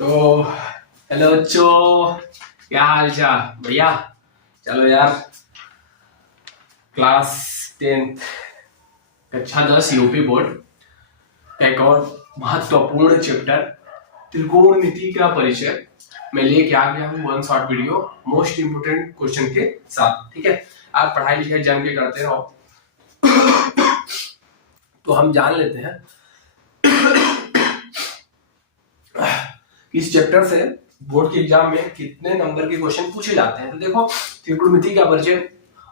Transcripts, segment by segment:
तो हेलो बच्चों, क्या हाल चाल भैया। चलो यार, क्लास 10 कक्षा 10 यूपी बोर्ड का एक और महत्वपूर्ण चैप्टर त्रिकोणमिति का परिचय मैं लेके आ गया हूँ। One short video most important question के साथ। ठीक है, आप पढ़ाई लिखाई जम के करते रहो। तो हम जान लेते हैं इस चैप्टर से बोर्ड के एग्जाम में कितने नंबर के क्वेश्चन पूछे जाते हैं। तो देखो, त्रिकोणमिति का परिचय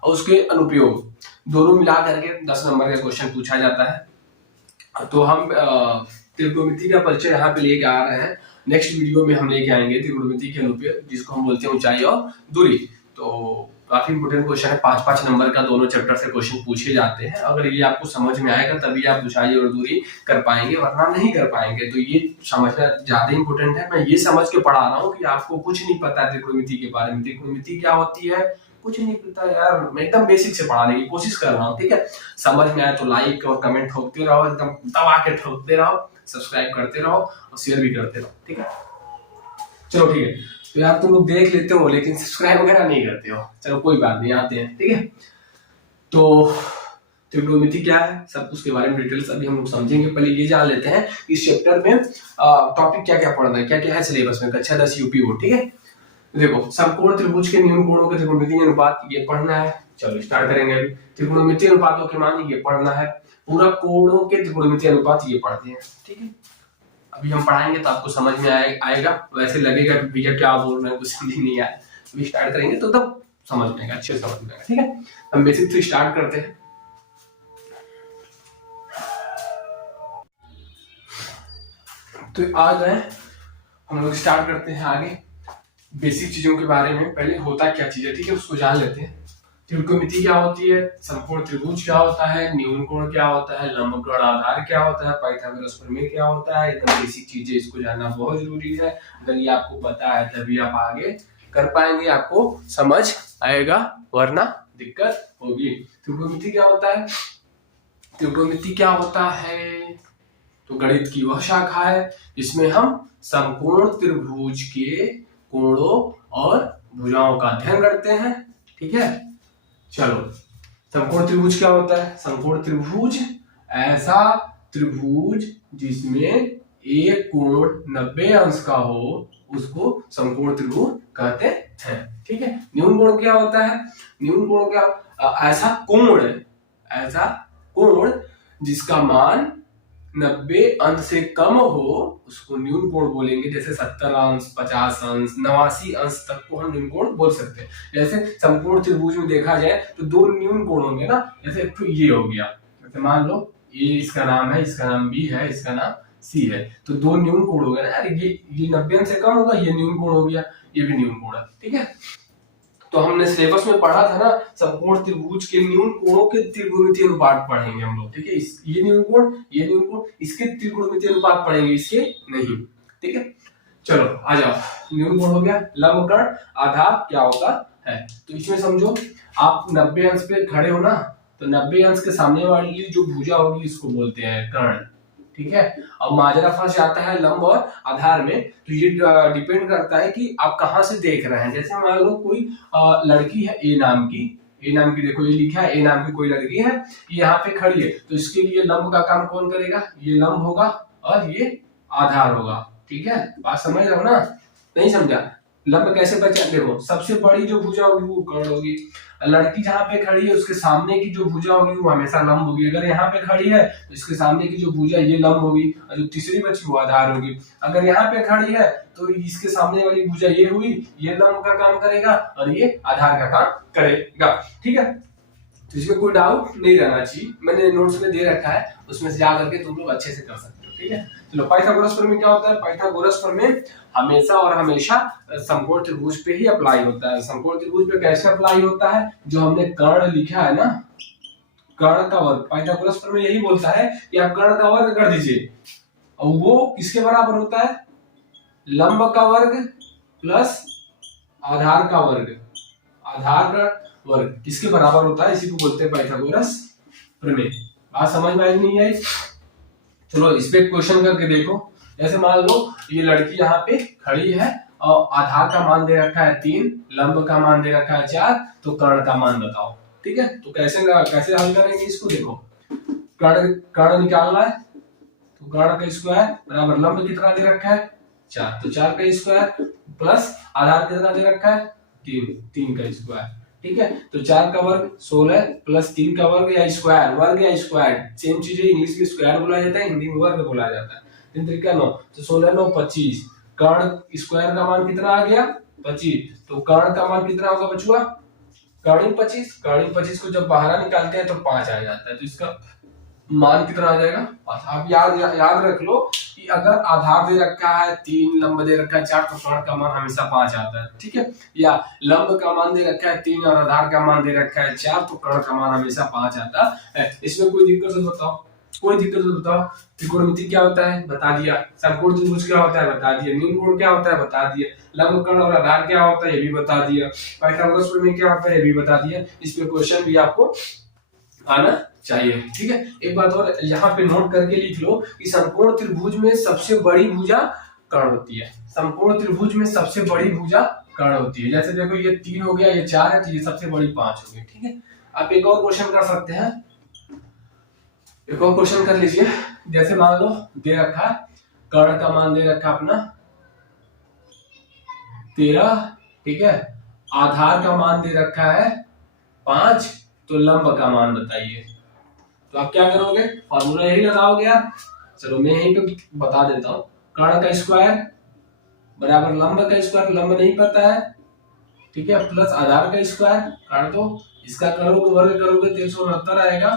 और उसके अनुप्रयोग दोनों मिला करके 10 नंबर का क्वेश्चन पूछा जाता है। तो हम त्रिकोणमिति का परिचय यहाँ पे लेके आ रहे हैं। नेक्स्ट वीडियो में हम लेके आएंगे त्रिकोणमिति के अनुप्रयोग, जिसको हम बोलते हैं ऊंचाई और दूरी। तो काफी इंपोर्टेंट क्वेश्चन है, 5-5 नंबर का दोनों चैप्टर से क्वेश्चन पूछे जाते हैं। अगर ये आपको समझ में आएगा तभी आप ऊंचाई और दूरी कर पाएंगे, वरना नहीं कर पाएंगे। तो ये समझना ज्यादा इंपोर्टेंट है। मैं ये समझ के पढ़ा रहा हूँ कि आपको कुछ नहीं पता त्रिकोणमिति के बारे में। त्रिकोणमिति क्या होती है कुछ नहीं पता यार, मैं एकदम बेसिक से पढ़ाने की कोशिश कर रहा हूँ। ठीक है, समझ में आए तो लाइक और कमेंट ठोकते रहो, एकदम दबा के ठोकते रहो, सब्सक्राइब करते रहो और शेयर भी करते रहो। ठीक है, चलो ठीक है। तो यार तुम लोग देख लेते हो लेकिन सब्सक्राइब वगैरह नहीं करते हो। चलो कोई बात नहीं, आते हैं। ठीक है, तो त्रिकोणमिति क्या है सब उसके बारे में डिटेल्स अभी हम लोग समझेंगे। पहले ये जान लेते हैं इस चैप्टर में टॉपिक क्या क्या पढ़ना है, क्या क्या है सिलेबस में कक्षा 10 यूपी बोर्ड। ठीक है, देखो, समकोण त्रिभुज के न्यून कोणों के त्रिकोणमितीय अनुपात ये पढ़ना है। चलो स्टार्ट करेंगे। अभी त्रिकोणमितीय अनुपातों के मान ये पढ़ना है। पूरा कोणों के त्रिकोणमितीय अनुपात ये पढ़ते हैं। ठीक है, अभी हम पढ़ाएंगे तो आपको समझ में आएगा। वैसे लगेगा कि भैया क्या बोल रहे हैं, कुछ समझ नहीं आया। अभी स्टार्ट करेंगे तो तब समझ में आएगा, अच्छे समझ में आएगा। ठीक है, हम बेसिक से स्टार्ट करते हैं। तो आ गए हम लोग, स्टार्ट करते हैं आगे बेसिक चीजों के बारे में। पहले होता क्या चीज है, ठीक है, उसको जान लेते हैं। त्रिकोणमिति क्या होती है, समकोण त्रिभुज क्या होता है, न्यून कोण क्या होता है, लंबकोण आधार क्या होता है, पाइथागोरस प्रमेय क्या होता है। एकदम बेसिक चीजें, इसको जानना बहुत जरूरी है। अगर ये आपको पता है तभी आप आगे कर पाएंगे, आपको समझ आएगा, वरना दिक्कत होगी। त्रिकोणमिति क्या होता है, त्रिकोणमिति क्या होता है तो गणित की वह शाखा है जिसमें हम समकोण त्रिभुज के कोणों और भुजाओं का अध्ययन करते हैं। ठीक है, चलो, समकोण त्रिभुज क्या होता है। समकोण त्रिभुज ऐसा त्रिभुज जिसमें एक कोण 90 अंश का हो उसको समकोण त्रिभुज कहते हैं। ठीक है, न्यून कोण क्या होता है, न्यून कोण क्या ऐसा कोण जिसका मान 90 अंश से कम हो उसको न्यून कोण बोलेंगे। जैसे 70 अंश, 50 अंश, 89 अंश तक को हम न्यून कोण बोल सकते हैं। जैसे समकोण त्रिभुज में देखा जाए तो दो न्यून कोण होंगे ना। जैसे एक तो ये हो गया, जैसे मान लो ये इसका नाम है, इसका नाम बी है, इसका नाम सी है, तो दो न्यून कोण हो गए ना यार। ये 90 अंश से कम होगा, ये न्यून कोण हो गया, ये भी न्यून कोण है। ठीक है, तो हमने सिलेबस में पढ़ा था ना, समकोण त्रिभुज के न्यून कोणों के त्रिकोणमितीय अनुपात पढ़ेंगे हम लोग। ठीक है, ये न्यून कोण इसके त्रिकोणमितीय अनुपात पढ़ेंगे, इसके नहीं। ठीक है, चलो आ जाओ। न्यून कोण हो गया, लंब कोण आधार क्या होता है। तो इसमें समझो आप 90 अंश पे खड़े हो ना, तो 90 अंश के सामने वाली जो भुजा होगी इसको बोलते हैं कर्ण। ठीक है, अब माजरा फंस जाता है लंब और आधार में। तो ये डिपेंड करता है कि आप कहां से देख रहे हैं। जैसे मान लो कोई लड़की है ए नाम की, देखो ये लिखा है ए नाम की कोई लड़की है, यहाँ पे खड़ी है, तो इसके लिए लंब का काम कौन करेगा, ये लंब होगा और ये आधार होगा। ठीक है, बात समझ रहे हो ना, नहीं समझा। लंब कैसे बचा, देखो सबसे बड़ी जो भुजा होगी वो कर्ण होगी। लड़की जहां पे खड़ी है उसके सामने की जो भुजा होगी वो हमेशा लंब होगी। अगर यहाँ पे खड़ी है तो इसके सामने की जो भुजा ये लंब होगी और जो तीसरी बची वो आधार होगी। अगर यहाँ पे खड़ी है तो इसके सामने वाली भुजा ये हुई, ये लंब का काम करेगा और ये आधार का काम करेगा। ठीक है, तो इसमें कोई डाउट नहीं रहना चाहिए, मैंने नोट्स में दे रखा है, उसमें से जा करके तुम लोग अच्छे से कर सकते हो। ठीक है, चलो, पाइथागोरस प्रमेय क्या होता है। पाइथागोरस प्रमेय हमेशा और हमेशा समकोण त्रिभुज पे ही अप्लाई होता है। समकोण त्रिभुज पे कैसे अप्लाई होता है, जो हमने कर्ण लिखा है ना, कर्ण का वर्ग, पाइथागोरस प्रमेय यही बोलता है कि आप कर्ण का वर्ग कर दीजिए और वो किसके बराबर होता है, लंब का वर्ग प्लस आधार का वर्ग। आधार का वर्ग किसके बराबर होता है, इसी को बोलते हैं पाइथागोरस प्रमेय। बात समझ में आई नहीं आई। चलो इस पे क्वेश्चन करके देखो, जैसे मान लो ये लड़की यहाँ पे खड़ी है और आधार का मान दे रखा है 3, लंब का मान दे रखा है 4, तो कर्ण का मान बताओ। ठीक है, तो कैसे हल करेंगे इसको, देखो कर्ण निकालना है, तो कर्ण का स्क्वायर बराबर लंब कितना दे रखा है 4, तो 4 का स्क्वायर प्लस आधार कितना दे रखा है 3 का स्क्वायर। ठीक है, तो 4 का वर्ग 16 प्लस 3 का वर्ग या स्क्वायर, वर्ग या स्क्वायर सेम चीज है, इंग्लिश में स्क्वायर बोला जाता है, हिंदी में वर्ग बोला जाता है। 3 तरीका 9, तो 16 9 25, कर्ण स्क्वायर का मान कितना आ गया 25, तो कर्ण का मान कितना होगा बचुआ कर्ण 25, कर्ण 25 को जब बाहर निकालते हैं तो 5 आ जाता है, तो इसका मान कितना आ जाएगा 5। आप याद रख लो कि अगर आधार दे रखा है 3, लंब दे रखा है 4, तो कर्ण का मान हमेशा 5 आता है। ठीक है, या लंब का मान दे रखा है 3 और आधार का मान दे रखा है 4, तो कर्ण का मान हमेशा 5 आता है। इसमें कोई दिक्कत है बताओ, कोई दिक्कत है बताओ। त्रिकोणमिति क्या होता है बता दिया, समकोण त्रिभुज क्या होता है बता दिया, न्यून कोण क्या होता है बता दिया, लंब कर्ण और आधार क्या होता है ये भी बता दिया, पाइथागोरस प्रमेय क्या होता है ये भी बता दिया। इस पे क्वेश्चन भी आपको आना चाहिए। ठीक है, एक बात और यहाँ पे नोट करके लिख लो कि समकोण त्रिभुज में सबसे बड़ी भुजा कर्ण होती है, समकोण त्रिभुज में सबसे बड़ी भुजा कर्ण होती है। जैसे देखो ये 3 हो गया, ये 4 है, तो ये सबसे बड़ी 5 हो गई। ठीक है, आप एक और क्वेश्चन कर सकते हैं, एक और क्वेश्चन कर लीजिए। जैसे मान लो दे रखा कर्ण का मान दे रखा अपना 13, ठीक है, आधार का मान दे रखा है 5, तो लंब का मान बताइए। तो आप क्या करोगे, फॉर्मूला यही लगाओगे यार। चलो मैं यहीं पे बता देता हूँ, कर्ण का स्क्वायर बराबर लंब का स्क्वायर, लंब नहीं पता है, ठीक है, प्लस आधार का स्क्वायर काट दो, इसका करोगे वर्ग करोगे तो 169 आएगा,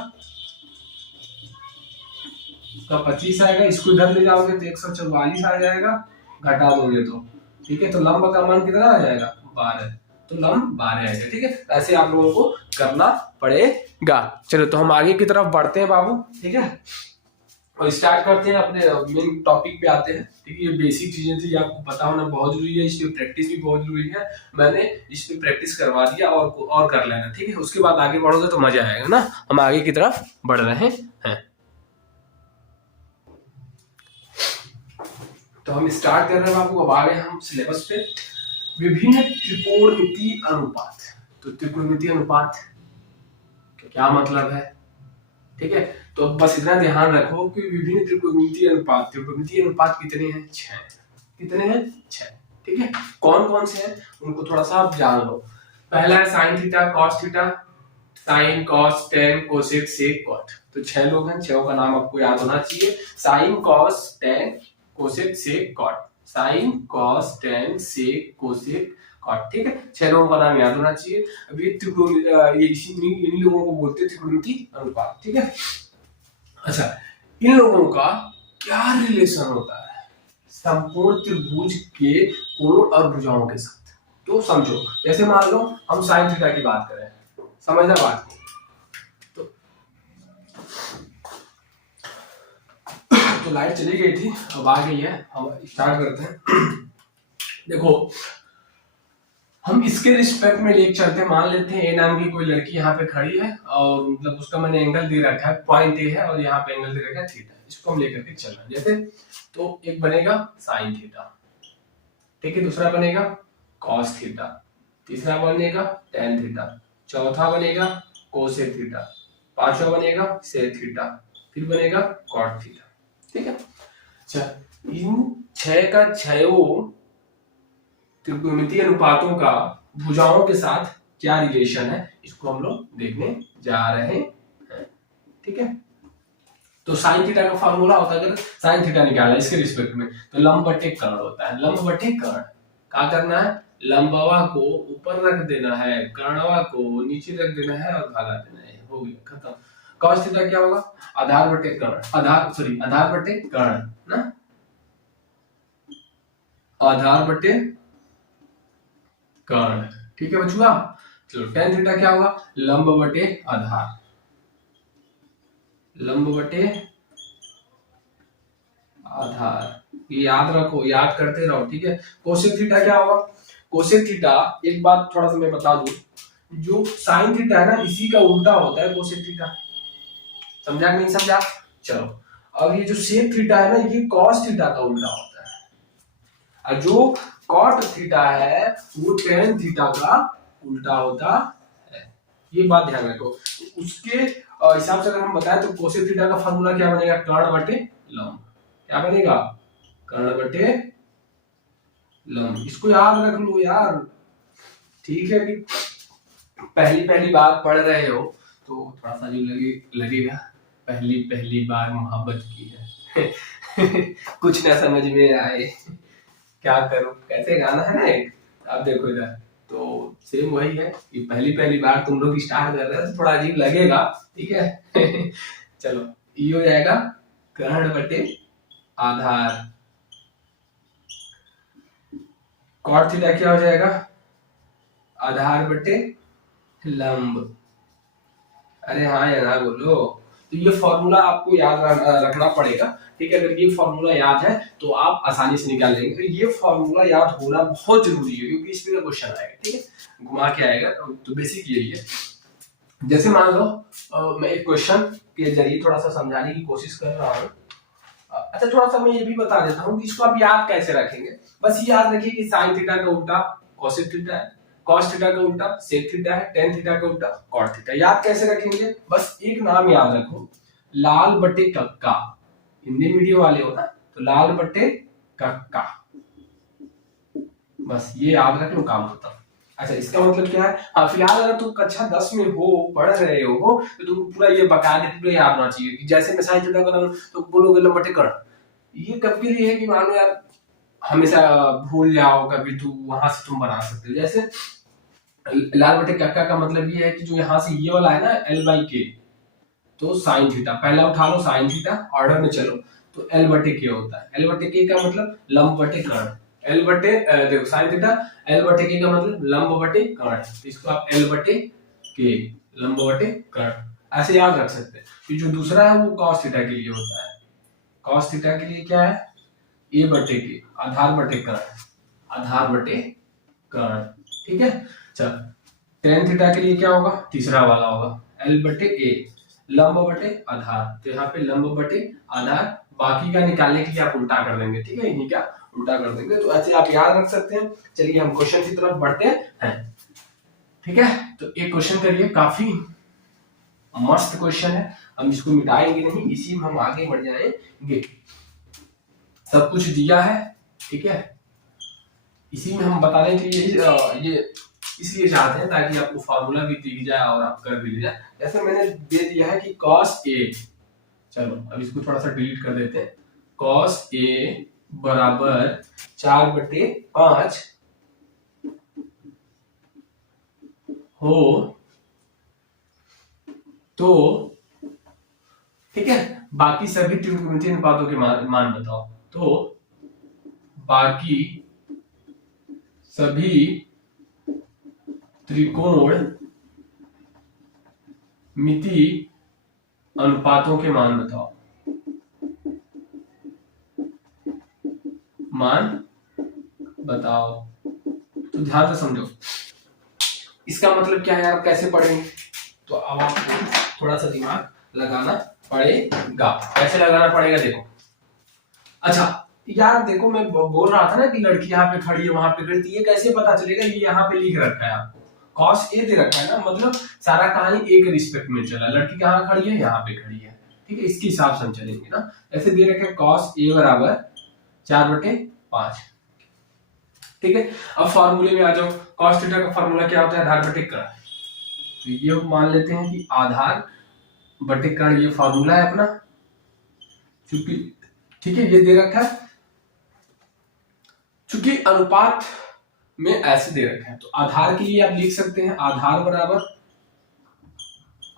इसका 25 आएगा, इसको इधर ले जाओगे तो 144 आ जाएगा, घटा दोगे तो। ठीक है, तो लंब का मान कितना आ जाएगा 12, तो लंब 12 आएगा। ठीक है, ऐसे आप लोगों को करना पड़ेगा। चलो तो हम आगे की तरफ बढ़ते हैं बाबू। ठीक है, और स्टार्ट करते हैं अपने मेन टॉपिक पे आते हैं। ठीक है, ये बेसिक चीजें थी, आपको पता होना बहुत जरूरी है, इस पे प्रैक्टिस भी बहुत जरूरी है। मैंने इस पे प्रैक्टिस करवा दिया और कर लेना। ठीक है, उसके बाद आगे बढ़ोगे तो मजा आएगा ना। हम आगे की तरफ बढ़ रहे हैं, तो हम स्टार्ट कर रहे हैं बाबू। अब आ गए हम सिलेबस पे, विभिन्न त्रिकोणमितीय अनुपात। तो त्रिकोणमितीय अनुपात क्या मतलब है, ठीक है, तो बस इतना ध्यान रखो कि विभिन्न त्रिकोणमितीय अनुपात, त्रिकोणमितीय अनुपात कितने हैं 6, कितने हैं 6। ठीक है, कौन कौन से हैं उनको थोड़ा सा आप जान लो। पहला है sine theta cos theta, sine cos tan cosec sec cot. तो 6 लोग हैं, 6 का नाम आपको याद होना चाहिए, sine cos tan cosec sec cot, sine cos tan sec cosec cot. ठीक है, 6 लोगों का नाम याद होना चाहिए। अब ये इन्हीं लोगों को बोलते हैं त्रिकोणमितीय अनुपात। ठीक है, अच्छा इन लोगों का क्या रिलेशन होता है संपूर्ण त्रिभुज के कोण और भुजाओं के साथ, तो समझो। जैसे मान लो हम साइन थीटा की बात करें, समझना बात को, तो लाइट चली गई थी, अब आ गई है, हम स्टार्ट करते हैं। देखो हम इसके रिस्पेक्ट में लेके चलते हैं। मान लेते हैं ए नाम की कोई लड़की यहाँ पे खड़ी है और मतलब उसका मैंने एंगल दे रखा है, पॉइंट ए है और यहाँ पे एंगल दे रखा है थीटा, इसको हम लेकर के चल रहे हैं। जैसे तो एक बनेगा साइन थीटा, ठीक है, दूसरा बनेगा कॉस थीटा, तीसरा बनेगा टेन थीटा, चौथा बनेगा कोसेक थीटा, पांचवा बनेगा सेक थीटा, फिर बनेगा कॉट थीटा। ठीक है, अच्छा इन 6 का 6 त्रिकोणमितीय अनुपातों का भुजाओं के साथ क्या रिलेशन है, इसको हम लोग देखने जा रहे हैं। ठीक है, तो साइन थीटा का फॉर्मूला होता है, अगर साइन थीटा निकाला इसके रिस्पेक्ट में, तो लंब बटे कर्ण होता है। लंब बटे कर्ण क्या करना है, लंबवा को ऊपर रख देना है, कर्णवा को नीचे रख देना है और भागा देना है, हो गया खत्म। कॉस थीटा क्या होगा, आधार बटे कर्ण, आधार बटे कर्ण ना, आधार बटे कर्ण। ठीक है बचुआ, चलो टेन थीटा क्या होगा, लंब बटे आधार, लंब बटे आधार, ये याद रखो, याद करते रहो। ठीक है, कोसेक थीटा क्या होगा, कोसेक थीटा एक बात थोड़ा सा मैं बता दूं, जो साइन थीटा है ना इसी का उल्टा होता है कोसेक थीटा, समझा कि नहीं समझा। चलो अब ये जो सेक थीटा है ना, ये कॉस थीटा का उल्टा होता है, और जो कॉट थीटा है वो टेन थीटा का उल्टा होता है। ये बात ध्यान रखो। उसके हिसाब से अगर हम बताएं तो कोसेक थीटा का फॉर्मूला क्या बनेगा, कर्ण बटे लंब। क्या बनेगा, कर्ण बटे लंब। इसको याद रख लो यार, ठीक है कि पहली पहली बार पढ़ रहे हो तो थोड़ा सा जो लगेगा पहली पहली बार मोहब्बत की है कुछ ना समझ में आए, क्या करूं, कैसे गाना है ना एक, आप देखो इधर तो सेम वही है कि पहली पहली बार तुम लोग स्टार्ट कर रहे हो तो थोड़ा अजीब लगेगा, ठीक है चलो ये हो जाएगा कर्ण बटे आधार, कॉट थीटा क्या हो जाएगा, आधार बटे लंब। अरे हाँ या ना बोलो। तो ये फॉर्मूला आपको याद रखना पड़ेगा, ठीक है। अगर ये फॉर्मूला याद है तो आप आसानी से निकाल लेंगे। तो ये फॉर्मूला याद होना बहुत जरूरी है क्योंकि इसमें का क्वेश्चन आएगा, ठीक है, घुमा के आएगा। तो बेसिक यही है। जैसे मान लो मैं एक क्वेश्चन के जरिए थोड़ा सा समझाने की कोशिश कर रहा हूँ। अच्छा थोड़ा सा मैं ये भी बता देता हूँ कि इसको आप याद कैसे रखेंगे। बस ये याद रखिए कि साइन थीटा का उल्टा कोसेक थीटा है, कॉस थीटा का उल्टा सेक थीटा है, टेन थीटा का उल्टा कॉट थीटा। याद कैसे रखेंगे, बस एक नाम याद रखो, लाल बटे कक्का। हिंदी मीडियम वाले हो ना तो लाल बटे कक्का, बस ये याद रख लो, काम खत्म। अच्छा इसका मतलब क्या है, हाँ फिलहाल अगर तुम कक्षा 10 में हो, पढ़ रहे हो तो तुम पूरा ये बकायदे पूरा याद होना चाहिए कि जैसे मैं साइन थीटा का तो बोलोगे लंब बटे कर्ण। ये कब के लिए है कि मान लो यार हमेशा भूल जाओ कभी, तो वहां से तुम बना सकते हो। जैसे लाल बटे कक्का का मतलब ये है कि जो यहाँ से ये वाला है ना एल बाई के, तो साइन थीटा पहला उठा लो, साइन थीटा ऑर्डर में चलो तो एल बटे के होता है। एल बटे के का मतलब लंब बटे कर्ण, एल बटे देखो साइन थीटा, एल बटे के का मतलब लंब बटे कर्ण, तो इसको आप एल बटे के लंब बटे कर्ण ऐसे याद रख सकते हैं। तो जो दूसरा है वो कॉस थीटा के लिए होता है। कॉस थीटा के लिए क्या है, ए बटे के आधार बटे कर्ण, आधार बटे कर्ण, ठीक है। चल टेन थीटा के लिए क्या होगा, तीसरा वाला होगा एल बटे ए लंब बटे आधार, तो यहाँ पे लंब बटे आधार, बाकी का निकालने के लिए आप उल्टा कर देंगे, ठीक है, इन्हीं का उल्टा कर देंगे। तो ऐसे आप याद रख सकते हैं। चलिए हम क्वेश्चन की तरफ बढ़ते हैं, ठीक है। तो एक क्वेश्चन करिए, काफी मस्त क्वेश्चन है, हम इसको मिटाएंगे नहीं, इसी में हम आगे बढ़ जाएंगे। सब कुछ दिया है, ठीक है, इसी में हम बताने के लिए ये इसलिए चाहते हैं ताकि आपको फार्मूला भी दिख जाए और आप कर भी ले जाए। जैसे मैंने दे दिया है कि cos A, चलो अब इसको थोड़ा सा डिलीट कर देते हैं, cos A बराबर 4/5 हो तो, ठीक है, बाकी सभी त्रिकोणमितीय अनुपातों के मान बताओ। तो बाकी सभी त्रिकोण मिति अनुपातों के मान बताओ, मान बताओ। तो ध्यान से समझो इसका मतलब क्या है, आप कैसे पढ़ेंगे, तो अब आपको थोड़ा सा दिमाग लगाना पड़ेगा। कैसे लगाना पड़ेगा देखो। अच्छा यार देखो मैं बोल रहा था ना कि लड़की यहाँ पे खड़ी है वहां पे खड़ी, ये कैसे पता चलेगा, ये यहाँ पे लिख रखा है आपको कॉस ए दे रखा है ना, मतलब सारा कहानी ए के रिस्पेक्ट में चला, लड़की कहाँ खड़ी है, यहाँ पे खड़ी है, ठीक है, इसके हिसाब से हम चलेंगे ना। ऐसे दे रखे कॉस ए बराबर 4/5, ठीक है। अब फॉर्मूले में आ जाओ, कॉस थीटा का फॉर्मूला क्या होता है, आधार बटे कर्ण। तो ये मान लेते हैं कि आधार बटे कर्ण ये फॉर्मूला है अपना, चूंकि ठीक है ये दे रखा है, चूंकि अनुपात में ऐसे दे रखा है तो आधार के लिए आप लिख सकते हैं आधार बराबर,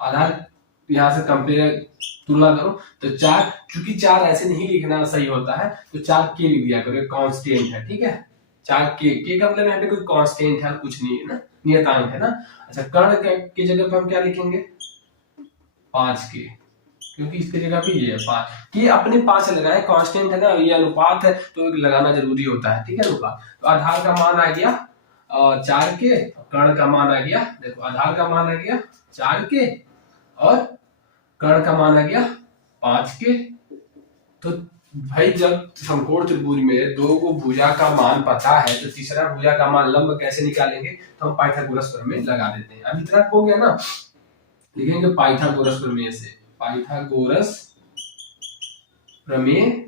आधार यहां से कंपेयर तुलना करो तो 4, चूंकि 4 ऐसे नहीं लिखना सही होता है तो 4 के लिख दिया करो, कांस्टेंट है, ठीक है, 4 के का मतलब यहाँ पे कोई कांस्टेंट है कुछ नहीं है ना, नियतांक है ना। अच्छा कर्ण की जगह पे हम क्या लिखेंगे 5 के, क्योंकि इसकी जगह पे ये है 5 कि अपने 5 लगाए, कांस्टेंट है ना, ये अनुपात है तो लगाना जरूरी होता है, ठीक है अनुपात। तो आधार का मान आ गया 4 के, कर्ण का मान आ गया, देखो आधार का मान आ गया 4 के और कर्ण का मान आ गया 5 के, तो भाई जब समकोण त्रिभुज में दो को भुजा का मान पता है तो तीसरा भुजा का मान लंब कैसे निकालेंगे, तो हम पाइथागोरस प्रमेय लगा देते हैं। अब इतना हो गया ना, लिखेंगे पाइथागोरस प्रमेय से, पाइथागोरस प्रमेय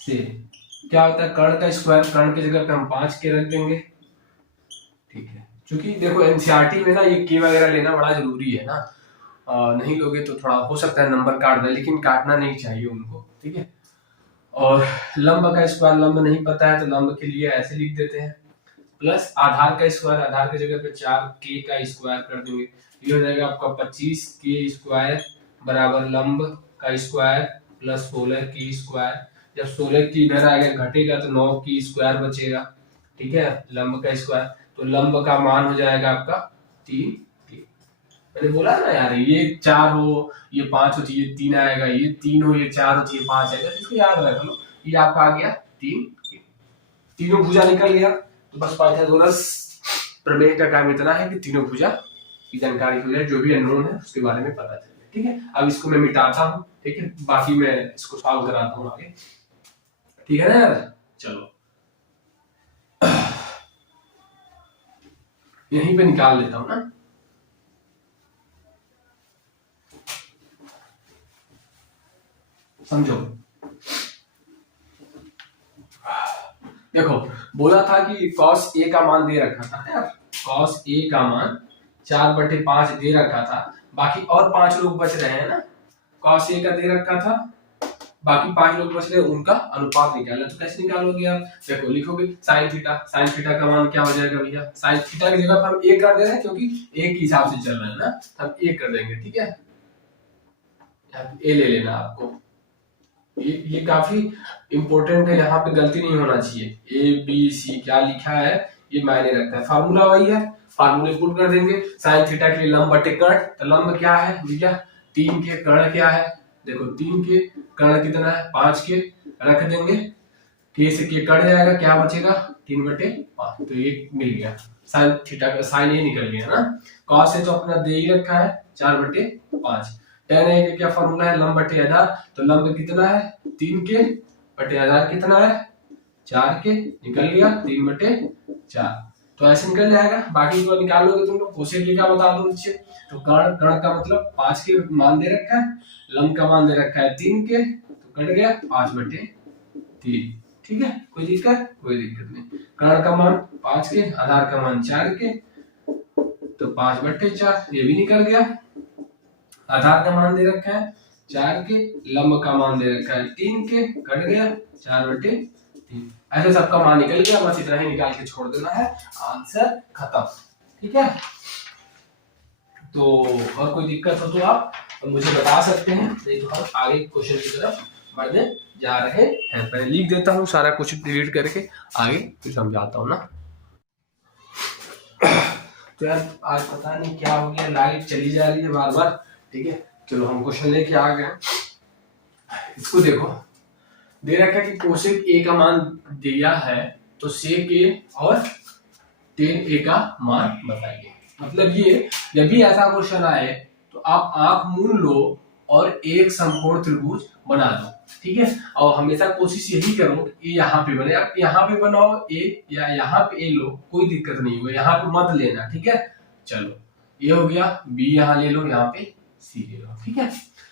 से क्या होता है, कर्ण का स्क्वायर, कर्ण की जगह पे हम 5 के रख देंगे, ठीक है। क्योंकि देखो एनसीईआरटी में ना ये के वगैरह लेना बड़ा जरूरी है ना, नहीं लोगे तो थोड़ा हो सकता है नंबर काट दे, लेकिन काटना नहीं चाहिए उनको, ठीक है। और लंब का स्क्वायर, लंब नहीं पता है तो लंब के लिए ऐसे लिख देते हैं, प्लस आधार का स्क्वायर, आधार की जगह पे 4 के का स्क्वायर कर देंगे, ये हो जाएगा आपका 25 के स्क्वायर बराबर लंब का स्क्वायर प्लस 16 के स्क्वायर। जब 16 की इधर आएगा घटेगा तो 9 की स्क्वायर बचेगा, ठीक है, लंब का स्क्वायर। तो लंब का मान हो जाएगा आपका 3 के। मैंने बोला ना यार, ये 4 हो ये 5 हो तो ये 3 आएगा, ये 3 हो ये 4 हो तो ये 5 आएगा, इसको याद रख लो। ये आपका आ गया 3 के, तीनों भुजा निकल गया। तो बस पाइथागोरस प्रमेय का काम इतना है कि तीनों भुजा की जानकारी हो जाए, जो भी अननोन है उसके बारे में पता चले, ठीक है। अब इसको मैं मिटाता हूँ, ठीक है, बाकी मैं इसको सॉल्व कराता हूँ आगे, ठीक है ना यार। चलो यहीं पे निकाल लेता हूँ ना, समझो। देखो बोला था कि cos a का मान दे रखा था यार, cos a का मान 4/5 दे रखा था, बाकी और 5 लोग बच रहे हैं ना, cos a का दे रखा था, बाकी 5 लोग बच रहे, उनका अनुपात निकालना। तो कैसे निकालोगे आप, देखो लिखोगे साइन थीटा, साइन थीटा का मान क्या हो जाएगा भैया, साइन थीटा की जगह पर हम 1 कर दे रहे हैं क्योंकि 1 के हिसाब से चल रहा है ना, तो हम 1 कर देंगे, ठीक है। ए ले लेना आपको, ये काफी इंपॉर्टेंट है, यहाँ पे गलती नहीं होना चाहिए। ए बी सी क्या लिखा है ये मायने रखता है, फार्मूला वही है, फार्मूले पुट कर देंगे। साइन थीटा के लिए लंब बटे कर्ण, तो लंब क्या है भैया 3 के, कर्ण क्या है, देखो 3 के, कर्ण कितना है 5 के, रख देंगे, के से के कट जाएगा, क्या बचेगा 3/5, तो ये मिल गया साइन थीटा का, साइन ये निकल गया ना। कॉस है तो अपना दे ही रखा है 4/5। टेन ए का क्या फॉर्मूला है, लंब बटे आधार, तो लंब कितना है 3 के बटे आधार कितना है 4 के, निकल गया 3/4, तो ऐसे निकल जाएगा। बाकी को निकालोगे तुम लोग, कोसेक की क्या बता दो नीचे, तो कर्ण, कर्ण का मतलब 5 के मान दे रखा है, लंब का मान दे रखा है 3 के, तो कट गया 5/3, ठीक है। कोई दिक्कत, कोई दिक्कत नहीं। कर्ण का मान 5 के, आधार का मान 4 के, तो 5/4 ये भी निकल गया। आधार का मान दे रखा है 4 के, लंब का मान दे रखा है 3 के, कट गया 4/3, ऐसे सबका मान निकल गया। बस इतना ही निकाल के छोड़ देना है, आंसर खत्म, ठीक है। तो और कोई दिक्कत हो तो आप मुझे बता सकते हैं, नहीं तो हम आगे क्वेश्चन की तरफ बढ़ने जा रहे हैं। पहले लिख देता हूँ सारा कुछ डिलीट करके, आगे फिर समझाता हूँ ना। तो यार आज पता नहीं क्या हो गया, लाइट चली जा रही है बार बार, ठीक है। चलो हम क्वेश्चन लेके आ गए, इसको देखो, दे रखा है कि कोसेक ए का मान दिया है, तो सेक ए और टेन ए का मान बताइए। मतलब ये जब भी ऐसा क्वेश्चन आए तो आप आंख मूंद लो और एक समकोण त्रिभुज बना दो, ठीक है। और हमेशा कोशिश यही करो कि यहाँ पे बने, आप यहाँ पे बनाओ ए या यहाँ पे ए लो, कोई दिक्कत नहीं होगा, यहाँ पे मत लेना, ठीक है। चलो ये हो गया, बी यहाँ ले लो, यहाँ पे सी ले लो, ठीक है।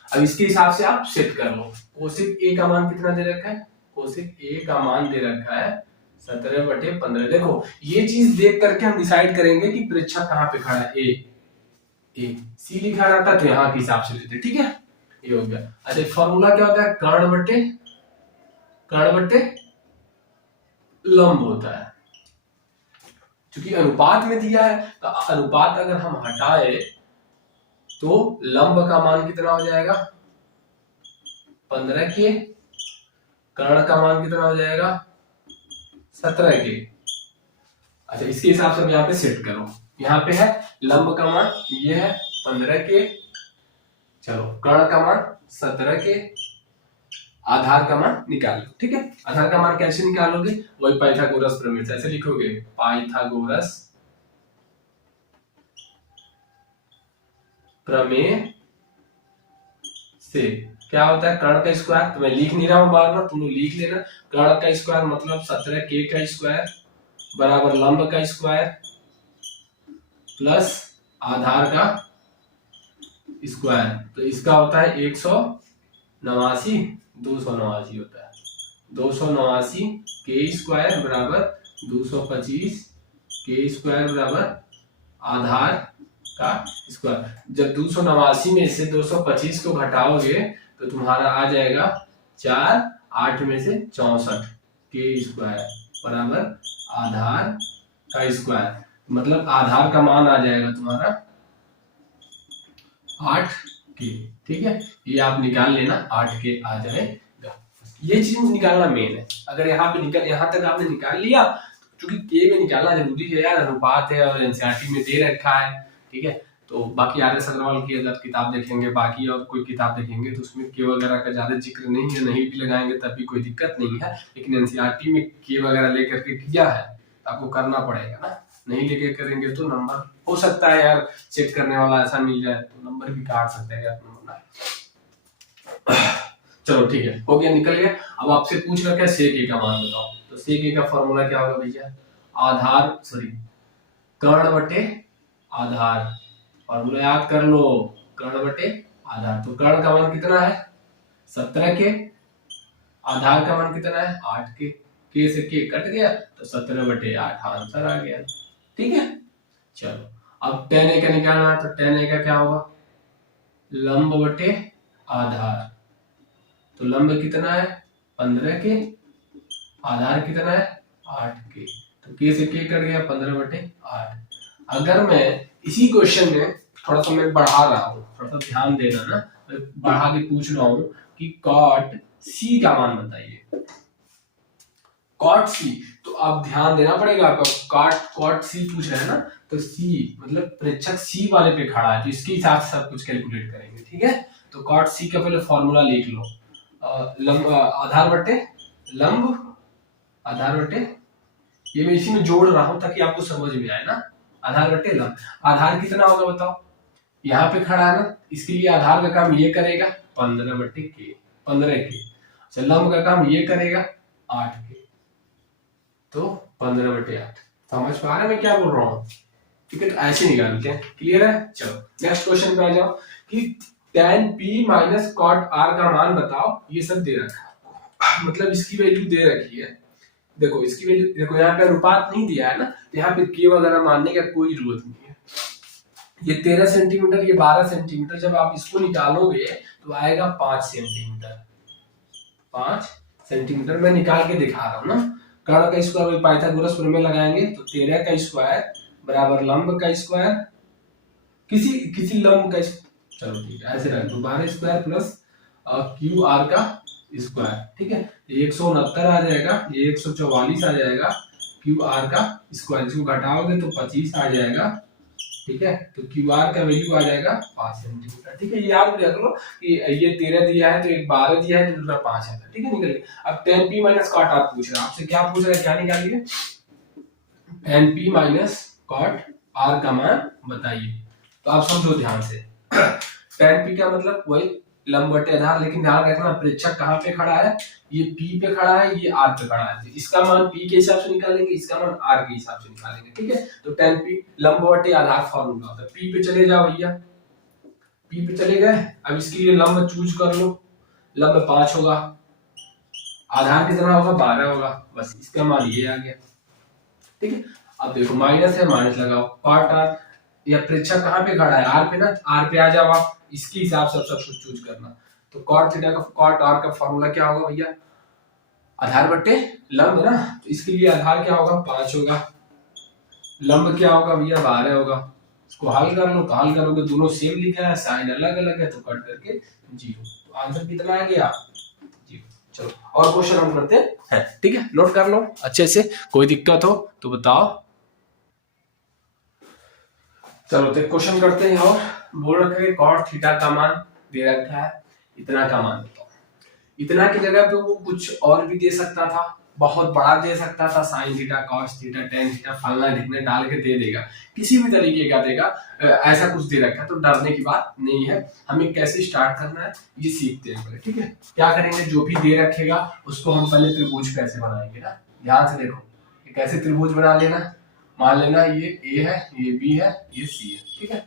अब इसके हिसाब से आप सेट कर लो। कोसेक ए का मान कितना दे रखा है, कोसेक ए का मान दे रखा है 17/15। देखो ये चीज देख करके हम डिसाइड करेंगे कि प्रेक्षक कहाँ पे खड़ा है, ए सी लिखा रहता है तो यहाँ के हिसाब से लेते, ठीक है। ये हो गया। अच्छा फॉर्मूला क्या होता है, कर्ण बटे लंब होता है, क्योंकि अनुपात में दिया है, तो अनुपात अगर हम हटाए तो लंब का मान कितना हो जाएगा 15 के, कर्ण का मान कितना हो जाएगा 17 के। अच्छा इसके हिसाब से हम यहाँ पे सेट करो, यहाँ पे है लंब का मान ये है 15 के, चलो कर्ण का मान 17 के, आधार का मान निकाल लो, ठीक है। आधार का मान कैसे निकालोगे, वही पाइथागोरस प्रमेय से ऐसे लिखोगे, पाइथागोरस प्रमेय से क्या होता है कर्ण का स्क्वायर, तो मैं लिख नहीं रहा हूँ बार बार, तुम लोग लिख लेना। कर्ण का स्क्वायर मतलब 17k का स्क्वायर बराबर लंब का स्क्वायर प्लस आधार का स्क्वायर। तो इसका होता है 189, 289 होता है। 289 के स्क्वायर बराबर 225 के स्क्वायर बराबर आधार का स्क्वायर। जब 289 में से 225 को घटाओगे तो तुम्हारा आ जाएगा 4, 8 में से 64 के स्क्वायर बराबर आधार का स्क्वायर। मतलब आधार का मान आ जाएगा तुम्हारा 8k। ठीक है, ये आप निकाल लेना, 8k आ जाएगा। ये चीज निकालना मेन है। अगर यहाँ पे यहाँ तक आपने निकाल लिया, क्योंकि के में निकालना जरूरी है यार, अनुपात है और एनसीईआरटी में दे रखा है। ठीक है, तो बाकी RS अग्रवाल की अगर किताब देखेंगे, बाकी और कोई किताब देखेंगे तो उसमें के वगैरह का ज्यादा जिक्र नहीं है, नहीं भी लगाएंगे तब भी कोई दिक्कत नहीं है। लेकिन एनसीईआरटी में के वगैरह लेकर के किया है तो आपको करना पड़ेगा ना, नहीं लेके करेंगे तो नंबर हो सकता है यार चेक करने वाला ऐसा मिल जाए तो नंबर भी काट सकते हैं यार नंबर। चलो ठीक है, हो गया, निकल गया। अब आपसे पूछ रखा है सेक ए का मान बताओ, तो सेक ए का फॉर्मूला क्या होगा भैया, आधार सॉरी कर्ण बटे आधार। फॉर्मूला याद कर लो, कर्ण बटे आधार। तो कर्ण का मान कितना है 17k, आधार का मान कितना है 8k, के से के कट गया तो 17/8 आंसर आ गया। ठीक है, चलो अब tan a का निकालना है, तो tan a का क्या होगा लंब बटे आधार। तो लंब कितना है 15k, आधार कितना है 8k, तो k से k कट गया 15/8। अगर मैं इसी क्वेश्चन में थोड़ा सा मैं बढ़ा रहा हूँ, थोड़ा सा ध्यान देना ना, बढ़ा के पूछ रहा हूँ कि cot c का मान बताइए। cot c, तो आप ध्यान देना पड़ेगा आपका, cot c पूछ रहे हैं ना, तो c मतलब प्रेक्षक c वाले पे खड़ा है, तो इसके हिसाब से सब कुछ कैलकुलेट करेंगे। ठीक है, तो cot c का पहले फॉर्मूला लिख लो, लंब आधार बटे लंब, आधार बटे, ये मैं इसी में जोड़ रहा हूं ताकि आपको समझ में आए ना, आधार बटे लंब। आधार कितना होगा बताओ, यहाँ पे खड़ा है ना, इसके लिए आधार का काम ये करेगा 15/k, 15k। अच्छा, लंब का काम ये करेगा 8k, तो 15/8। समझ पा रहे हैं मैं क्या बोल रहा हूँ। ठीक है, तो ऐसे निकालते हैं, क्लियर है। चलो नेक्स्ट क्वेश्चन पे आ जाओ कि tan p minus cot r का मान बताओ। ये सब दे रखा है, मतलब इसकी वैल्यू दे रखी है। देखो इसकी वैल्यू, देखो यहाँ पे अनुपात नहीं दिया है ना, तो यहाँ पे के वगैरह मानने का कोई जरूरत नहीं है। ये 13 सेंटीमीटर, ये 12 सेंटीमीटर, जब आप इसको निकालोगे तो आएगा 5 सेंटीमीटर। 5 सेंटीमीटर मैं निकाल के दिखा रहा हूँ ना। कर्ण का स्क्वायर वही पाइथागोरस प्रमेय लगाएंगे, तो 13 का स्क्वायर बराबर लंब का स्क्वायर, किसी लंब का, चलो ठीक है ऐसे रख दो, 12 स्क्वायर प्लस क्यू आर का स्क्वायर। ठीक है, 169 आ जाएगा, ये 144 आ जाएगा, क्यू आर का स्क्वायर, इसको घटाओगे तो 25 आ जाएगा। ठीक है, तो क्यू आर का वैल्यू आ जाएगा 5 सेंटीमीटर। ठीक है, ये याद रख लो कि ये 13 दिया है तो एक 12 दिया है तो दूसरा 5 है। ठीक है, निकल गया। अब tan p minus cot r पूछ रहा है आपसे, क्या पूछ रहा है, क्या निकालिए, tan p minus cot r का मान बताइए। तो आप समझो ध्यान से, tan p का मतलब वही लंब बटे आधार, लेकिन ध्यान रखना प्रेक्षक कहाँ पे खड़ा है, ये P पे खड़ा है, ये R पे खड़ा है, तो इसका मान P के हिसाब से निकालेंगे, इसका मान R के हिसाब से निकालेंगे। ठीक है, तो tan P लंब बटे आधार फॉर्मूला होता है। P पे चले जाओ भैया, P पे चले गए। अब इसके लिए लंब चूज कर लो, लंब 5 होगा, आधार कितना होगा 12 होगा, बस इसका मान ये आ गया। ठीक है, अब देखो माइनस है, माइनस लगाओ, cot R, या प्रेक्षक कहाँ पे खड़ा है R पे ना, R पे आ जाओ आप, इसके हिसाब से सब कुछ चूज करना। तो cot थीटा का, cot r का फॉर्मूला क्या होगा भैया, आधार बटे लंब ना, तो इसके लिए आधार क्या होगा 5 होगा, लंब क्या होगा भैया 12 होगा। इसको हल कर लो, तो हल करोगे दोनों सेम लिखा है, साइन अलग अलग है, तो कट करके 0, तो आंसर कितना आ गया 0। चलो और क्वेश्चन हम करते हैं। ठीक है, नोट कर लो अच्छे से, कोई दिक्कत हो तो बताओ। चलो तो क्वेश्चन करते हैं, और बोल रखा है cot थीटा का मान दे रखा है, इतना का मान बताओ। इतना की जगह पे वो कुछ और भी दे सकता था, बहुत बड़ा दे सकता था, sign theta cos theta tan theta फलना ढिकने डाल के दे देगा, किसी भी तरीके का देगा, ऐसा कुछ दे रखा है, तो डरने की बात नहीं है। हमें कैसे स्टार्ट करना है ये सीखते हैं पहले, ठीक है। क्या करेंगे, जो भी दे रखेगा उसको हम पहले त्रिभुज कैसे बनाएंगे ना, ध्यान से देखो, कैसे त्रिभुज बना लेना। मान लेना ये ए है, ये बी है, ये सी है, ठीक है।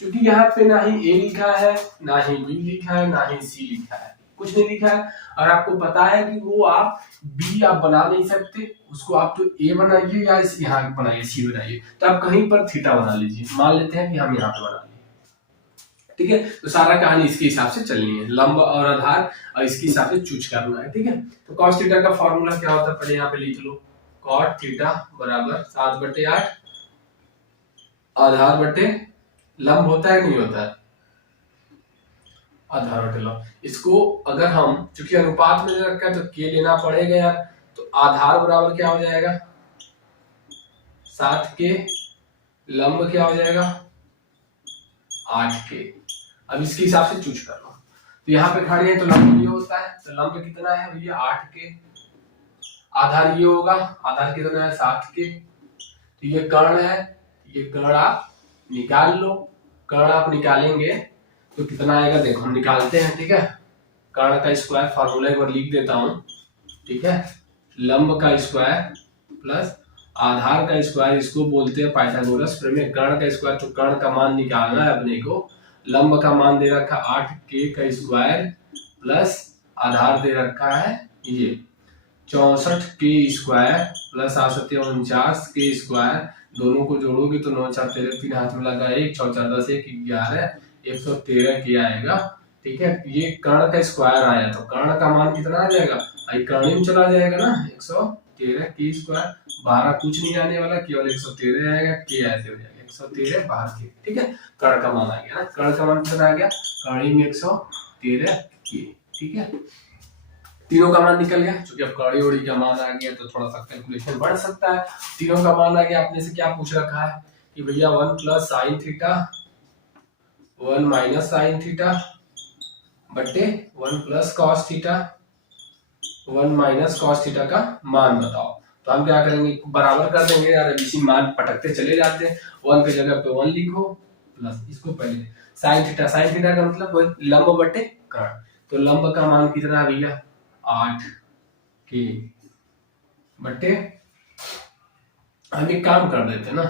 क्योंकि यहाँ पे ना ही ए लिखा है, ना ही बी लिखा है, ना ही सी लिखा है, कुछ नहीं लिखा है, और आपको पता है कि वो आप बी आप बना नहीं सकते, उसको आप तो ए बनाइए या यहाँ बनाइए, सी बनाइए, तो आप कहीं पर थीटा बना लीजिए। मान लेते हैं कि हम यहाँ पे बना लिए, ठीक है। तो सारा कहानी इसके हिसाब से चलनी है, लंब और आधार और इसके हिसाब से चूज करना है, ठीक है। तो कॉस थीटा का फॉर्मूला क्या होता है, पहले यहाँ पे लिख लो, कॉट थीटा बराबर 7/8 आधार बटे लंब होता है नहीं होता है, आधार बटे लंब। इसको अगर हम चूंकि अनुपात में रखा है तो के लेना पड़ेगा यार, तो आधार बराबर क्या हो जाएगा 7 के, लंब क्या हो जाएगा 8 के। अब इसके हिसाब से चूज कर लो, तो यहाँ पे खड़े हैं तो लंब ये होता है, तो लंब कितना है भैया 8 के, आधार ये होगा, आधार कितना है 7 के, तो ये कर्ण है, ये कर्ण आप निकाल लो, कर्ण आप निकालेंगे तो कितना आएगा देखो, हम निकालते हैं, ठीक है। कर्ण का स्क्वायर फॉर्मूला एक बार लिख देता हूं, ठीक है। लंब का स्क्वायर प्लस आधार का स्क्वायर, इसको बोलते हैं पाइथागोरस प्रमेय। कर्ण का स्क्वायर, तो कर्ण का मान निकालना है अपने को, लंब का मान दे रखा 8 के का स्क्वायर प्लस आधार दे रखा है ये 64 के स्क्वायर प्लस 49 के स्क्वायर, दोनों को जोड़ोगे तो 9 4 13, 3 हाथ में लगा 1, 6 4 10 1 11 113 के आएगा, ठीक है। ये कर्ण का स्क्वायर आया तो कर्ण का मान कितना आ जाएगा, कर्ण में चला जाएगा ना, 113 के स्क्वायर, 12 कुछ नहीं आने वाला, केवल 113 आएगा, के ऐसे हो जाएगा 113 12 के, ठीक है। कर्ण का मान आ गया ना, कर्ण का मान कितना आ गया, कर्ण में 113 के, ठीक है। तीनों का मान निकल गया, क्योंकि अब कड़ी उड़ी का मान आ गया तो थोड़ा सा कैलकुलेशन बढ़ सकता है। तीनों का मान आ गया, आपने से क्या पूछ रखा है कि भैया 1 plus sine theta 1 minus sine theta बटे 1 plus cos theta 1 minus cos theta का मान बताओ। तो हम क्या करेंगे, बराबर कर देंगे यार, इसी मान पटकते चले जाते हैं, 1 की जगह पे 1 लिखो प्लस इसको पहले साइन थीटा का मतलब लंब बटे कर्ण, तो लंब का मान कितना है भैया 8 के बटे, हम एक काम कर देते ना,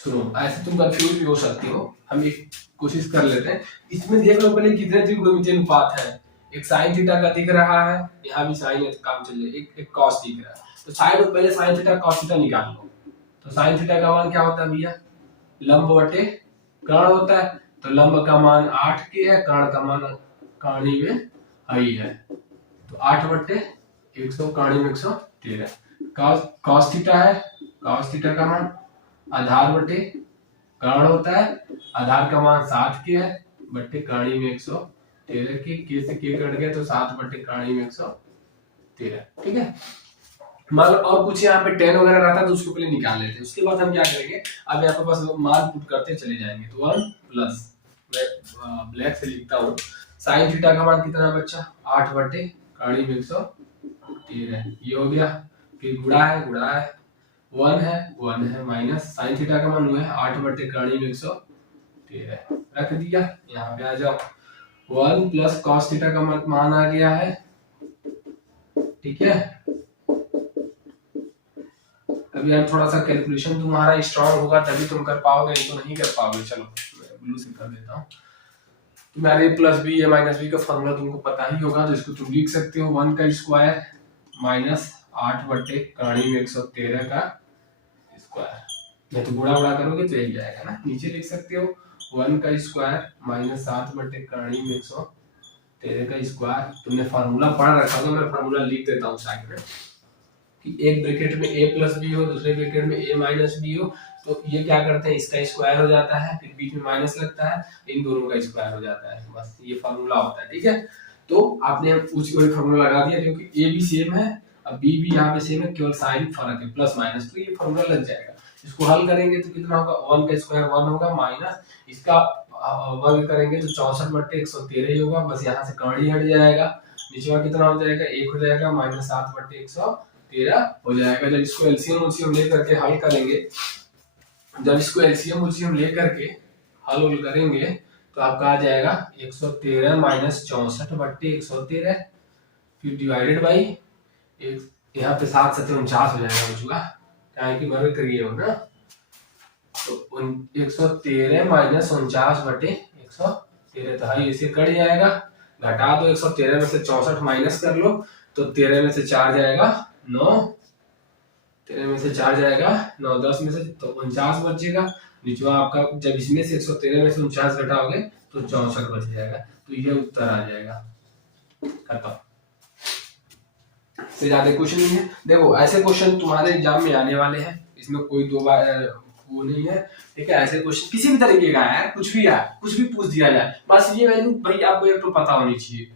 सुनो ऐसे तुम कंफ्यूज भी हो सकती हो, हम एक कोशिश कर लेते हैं। इसमें देख लो पहले कितने त्रिकोणमितीय अनुपात है, एक साइन थीटा का दिख रहा है, यहाँ भी साइन है तो काम चल जाए, एक कॉस दिख रहा है, तो साइड में पहले साइन थीटा कॉस थीटा निकाल लो। तो साइन थीटा का मान क्या होता है भैया, लंब बटे कर्ण होता है, तो लंब का मान 8 के है, कर्ण का मान कर्ण में आई है, तो 8 बटे 100 कर्ण में 113, कॉस थीटा है, कॉस थीटा का मान आधार बटे कर्ण होता है, आधार का मान 7 के है बटे कर्ण में 113 के से के कट गया तो 7 बटे कर्ण में 113, ठीक है। मान लो और कुछ यहाँ पे 10 वगैरह रहता है तो उसको पहले निकाल लेते हैं, उसके बाद हम क्या करेंगे, अब यहाँ पे बस मान पुट करते चले जाएंगे। तो 1 प्लस ब्लैक से लिखता हूँ, साइन थीटा का मान कितना है बच्चा 8 बटे कर्ण में 113, ये हो गया, फिर गुणा है 1 है माइनस साइन थीटा का मान हुआ है 8 बटे कर्ण में 113, रख दिया। यहाँ पे आ जाओ 1 प्लस कॉस थीटा का मान आ गया है, ठीक है। अब यार थोड़ा सा कैलकुलेशन तुम्हारा स्ट्रांग होगा तभी तुम कर पाओगे, नहीं तो नहीं कर पाओगे। चलो मैं ब्लू से कर देता हूँ, तुम्हारे प्लस बी या माइनस बी का फॉर्मूला तुमको पता ही होगा, तो इसको तुम लिख सकते हो 1 का स्क्वायर माइनस 8 बटे कर्ण में 113 का स्क्वायर, नहीं तो गुणा करोगे तो यही जाएगा ना, नीचे लिख सकते हो 1 का स्क्वायर माइनस 7 बटे कर्ण में 113 का स्क्वायर। तुमने फार्मूला पढ़ रखा होगा, मैं फार्मूला लिख देता हूँ साइड में, कि एक ब्रैकेट में a प्लस बी हो, दूसरे ब्रैकेट में a माइनस बी हो, तो ये क्या करते हैं इसका स्क्वायर हो जाता है, फिर बीच में माइनस लगता है, इन दोनों का स्क्वायर हो जाता है, बस ये फार्मूला होता है, ठीक है। तो आपने उसी वही फार्मूला लगा दिया, क्योंकि a भी सेम है अब b भी यहाँ पे सेम है, केवल साइन फर्क है प्लस माइनस, तो ये फार्मूला लग जाएगा। इसको हल करेंगे तो कितना होगा 1 का स्क्वायर 1 होगा माइनस इसका वर्ग करेंगे तो 64 बटे 113 ही होगा, बस यहाँ से कर्ण ही हट जाएगा, नीचे वाला कितना हो जाएगा, 1 हो जाएगा, -7/113 हो जाएगा। जब इसको एलसीएम लेकर के हल करेंगे, जब इसको एलसीएम लेकर के हल करेंगे तो आपका आ जाएगा 113 - 64/113, फिर डिवाइडेड बाई यहाँ पे 7 7 49 हो जाएगा बचूगा, क्या कि वर्ग करिए हो ना, तो 113 - 49/113, तो हाई इसे कट जाएगा, घटा दो 113 में से 64 माइनस कर लो, तो 13 में से 4 जाएगा 9, 13 में से 4 जाएगा 9, 10 में से तो 49 बचेगा। नीचे आपका जब इसमें से 113 में से 49 घटाओगे तो 64 बच जाएगा, तो ये उत्तर आ जाएगा। खत्म, से ज्यादा क्वेश्चन नहीं है। देखो ऐसे क्वेश्चन तुम्हारे एग्जाम में आने वाले हैं, इसमें कोई दो बार वो नहीं है, ठीक है। ऐसे क्वेश्चन किसी भी तरीके का है, कुछ भी है, कुछ भी पूछ दिया जाए, बस ये वैल्यू भाई आपको एक तो पता होनी चाहिए,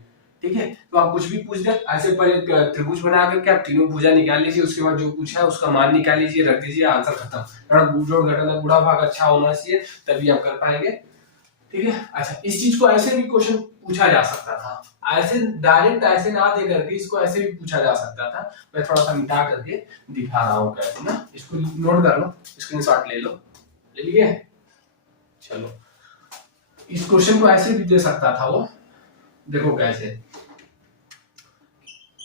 ठीक है। तो आप कुछ भी पूछ दे, ऐसे पर एक त्रिभुज बना करके आप तीनों भुजा निकाल लीजिए, उसके बाद जो पूछा है उसका मान निकाल लीजिए, रख दीजिए, आंसर खत्म। थोड़ा बूढ़ घटना बुढ़ा भाग अच्छा होना चाहिए, तभी आप कर पाएंगे, ठीक है। अच्छा, इस चीज को ऐसे भी क्वेश्चन पूछा जा सकता था, ऐसे डायरेक्ट ऐसे ना दे करके इसको ऐसे भी पूछा जा सकता था। मैं थोड़ा सा मिटा करके दिखा रहा हूँ कैसे ना, इसको नोट कर लो, स्क्रीनशॉट ले लो, ले लिए। चलो, इस क्वेश्चन को ऐसे भी दे सकता था वो, देखो कैसे,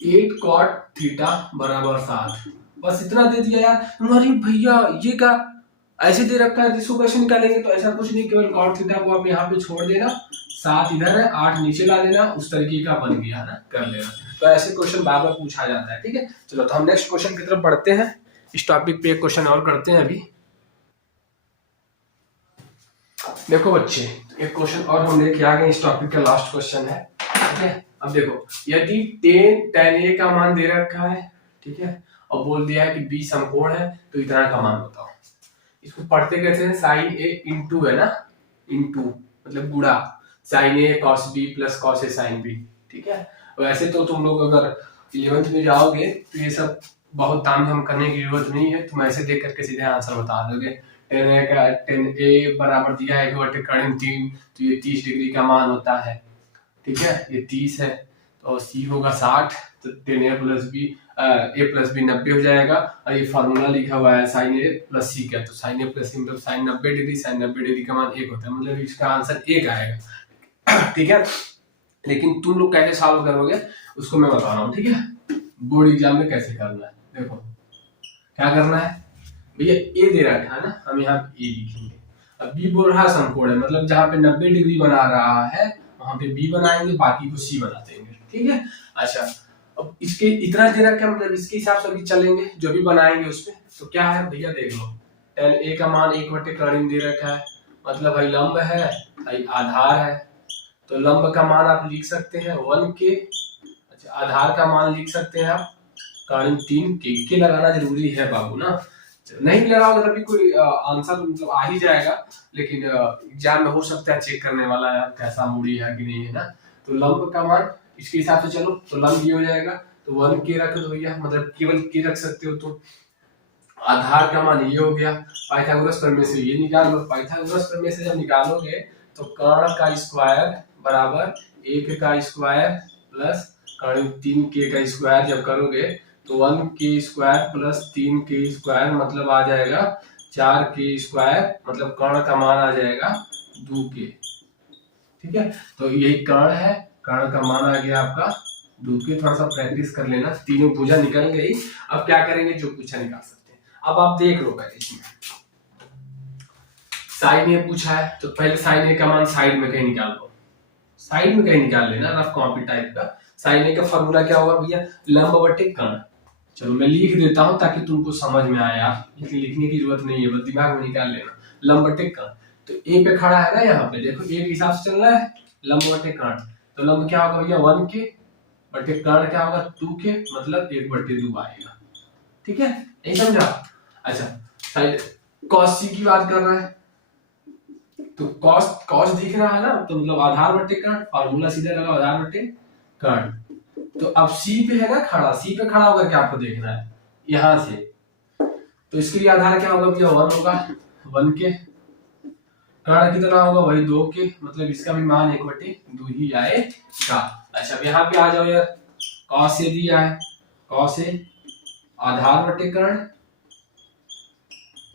8 cot थीटा बराबर 7, बस इतना दे दिया यार। अरे भैया ये क्या ऐसे दे रखा है, जिसको कैसे निकालेंगे, तो ऐसा कुछ नहीं, केवल cot थीटा को आप यहाँ पे छोड़ देना, 7 इधर है, 8 नीचे ला देना, उस तरीके का बन गया ना, कर लेना। तो ऐसे क्वेश्चन बार बार पूछा जाता है, ठीक है। चलो, तो हम नेक्स्ट क्वेश्चन की तरफ बढ़ते हैं, इस टॉपिक पे एक क्वेश्चन और करते हैं अभी। देखो बच्चे, एक क्वेश्चन और हम लेके आ गए, इस टॉपिक का लास्ट क्वेश्चन है, ठीक है। अब देखो, यदि tan a का मान दे रखा है, ठीक है, और बोल दिया है कि b समकोण है, तो इतना का मान बताओ। इसको पढ़ते कैसे हैं, sin a इंटू है ना, इंटू मतलब गुणा, sin a cos b plus cos a sin b, ठीक है। वैसे तो तुम लोग अगर 11th में जाओगे तो ये सब बहुत तामझाम करने की जरूरत नहीं है, तुम ऐसे देख करके सीधे आंसर बता दोगे। tan a बराबर दिया है 1/3, तो ये 30 डिग्री का मान होता है, ठीक है, ये 30 है, तो c होगा 60, तो tan a प्लस b 90 हो जाएगा, और ये फॉर्मूला लिखा हुआ है sin a प्लस c का, तो sin a प्लस c मतलब sin 90 डिग्री, sin 90 डिग्री का मान 1 होता है, मतलब इसका आंसर 1 आएगा, ठीक है। लेकिन तुम लोग कैसे सॉल्व करोगे उसको मैं बता रहा हूँ, ठीक है, बोर्ड एग्जाम में कैसे करना है। देखो क्या करना है भैया, ए दे रखा है ना, हम यहाँ ए लिखेंगे, अब बी बोल रहा है समकोण है, मतलब जहाँ पे 90 डिग्री बना रहा है वहां पे बी बनाएंगे, बाकी को सी बना देंगे, ठीक है। अच्छा, अब इसके इतना दे रखा है, मतलब इसके हिसाब से भी चलेंगे, जो भी बनाएंगे उसमें। तो क्या है भैया, देख लो, tan a का मान 1/3 दे रखा है, मतलब भाई लंब है, भाई आधार है, तो लंब का मान आप लिख सकते हैं 1k, अच्छा आधार का मान लिख सकते हैं आप कारण 3 के लगाना जरूरी है बाबू ना, नहीं लगाओगे तभी कोई आंसर मतलब आ ही जाएगा, लेकिन एग्जाम में हो सकता है चेक करने वाला है कैसा मूडी है कि नहीं है ना। तो लंब का मान इसके हिसाब से चलो, तो लंब ये हो जाएगा, तो 1k रख दो भैया, मतलब केवल k रख सकते हो, तो आधार का मान ये हो गया, पाइथागोरस प्रमेय से ये निकाल लो, पाइथागोरस प्रमेय से जब निकालोगे तो कर्ण का स्क्वायर बराबर 1 का स्क्वायर प्लस कर्ण 3k का स्क्वायर जब करोगे तो 1k square plus 3k square मतलब आ जाएगा 4k स्क्वायर, मतलब कर्ण का मान आ जाएगा 2k, ठीक है। तो यही कर्ण है, कर्ण का मान आ गया आपका 2k, थोड़ा सा प्रैक्टिस कर लेना, तीनों भुजा निकल गई। अब क्या करेंगे, जो पूछा निकाल सकते हैं। अब आप देख लो पहले इसमें साइन ए पूछा है, तो पहले साइन ए का मान साइड में कहीं निकाल लो, साइड में कहीं निकाल लेना, रफ कॉपी टाइप का। साइन ए का फॉर्मूला क्या होगा भैया, लंब बटे कर्ण। चलो मैं लिख देता हूं ताकि तुमको समझ में आए, यार लिखने की जरूरत नहीं है, बस दिमाग में निकाल लेना, लंब बटे कर्ण। तो ए पे खड़ा है ना, यहाँ पे देखो ए के हिसाब से चल रहा है, लंब बटे कर्ण, तो लंब क्या होगा भैया 1k बटे कर्ण क्या होगा 2k, मतलब 1/2 आएगा, ठीक है, नहीं समझा। अच्छा, साइड cos c की बात कर रहा है, तो cos दिख रहा है ना, तो मतलब आधार बटे कर्ण, फार्मूला सीधा लगा आधार बटे कर्ण। तो अब C पे है ना खड़ा, C पे खड़ा होकर के आपको देखना है यहां से, तो इसके लिए आधार क्या होगा भैया 1 होगा, 1k कर्ण कितना होगा वही 2 के, मतलब इसका भी मान 1/2 ही आएगा। अच्छा अब यहाँ पे आ जाओ यार, कॉस ए दिया है, कॉस ए आधार बटे कर्ण,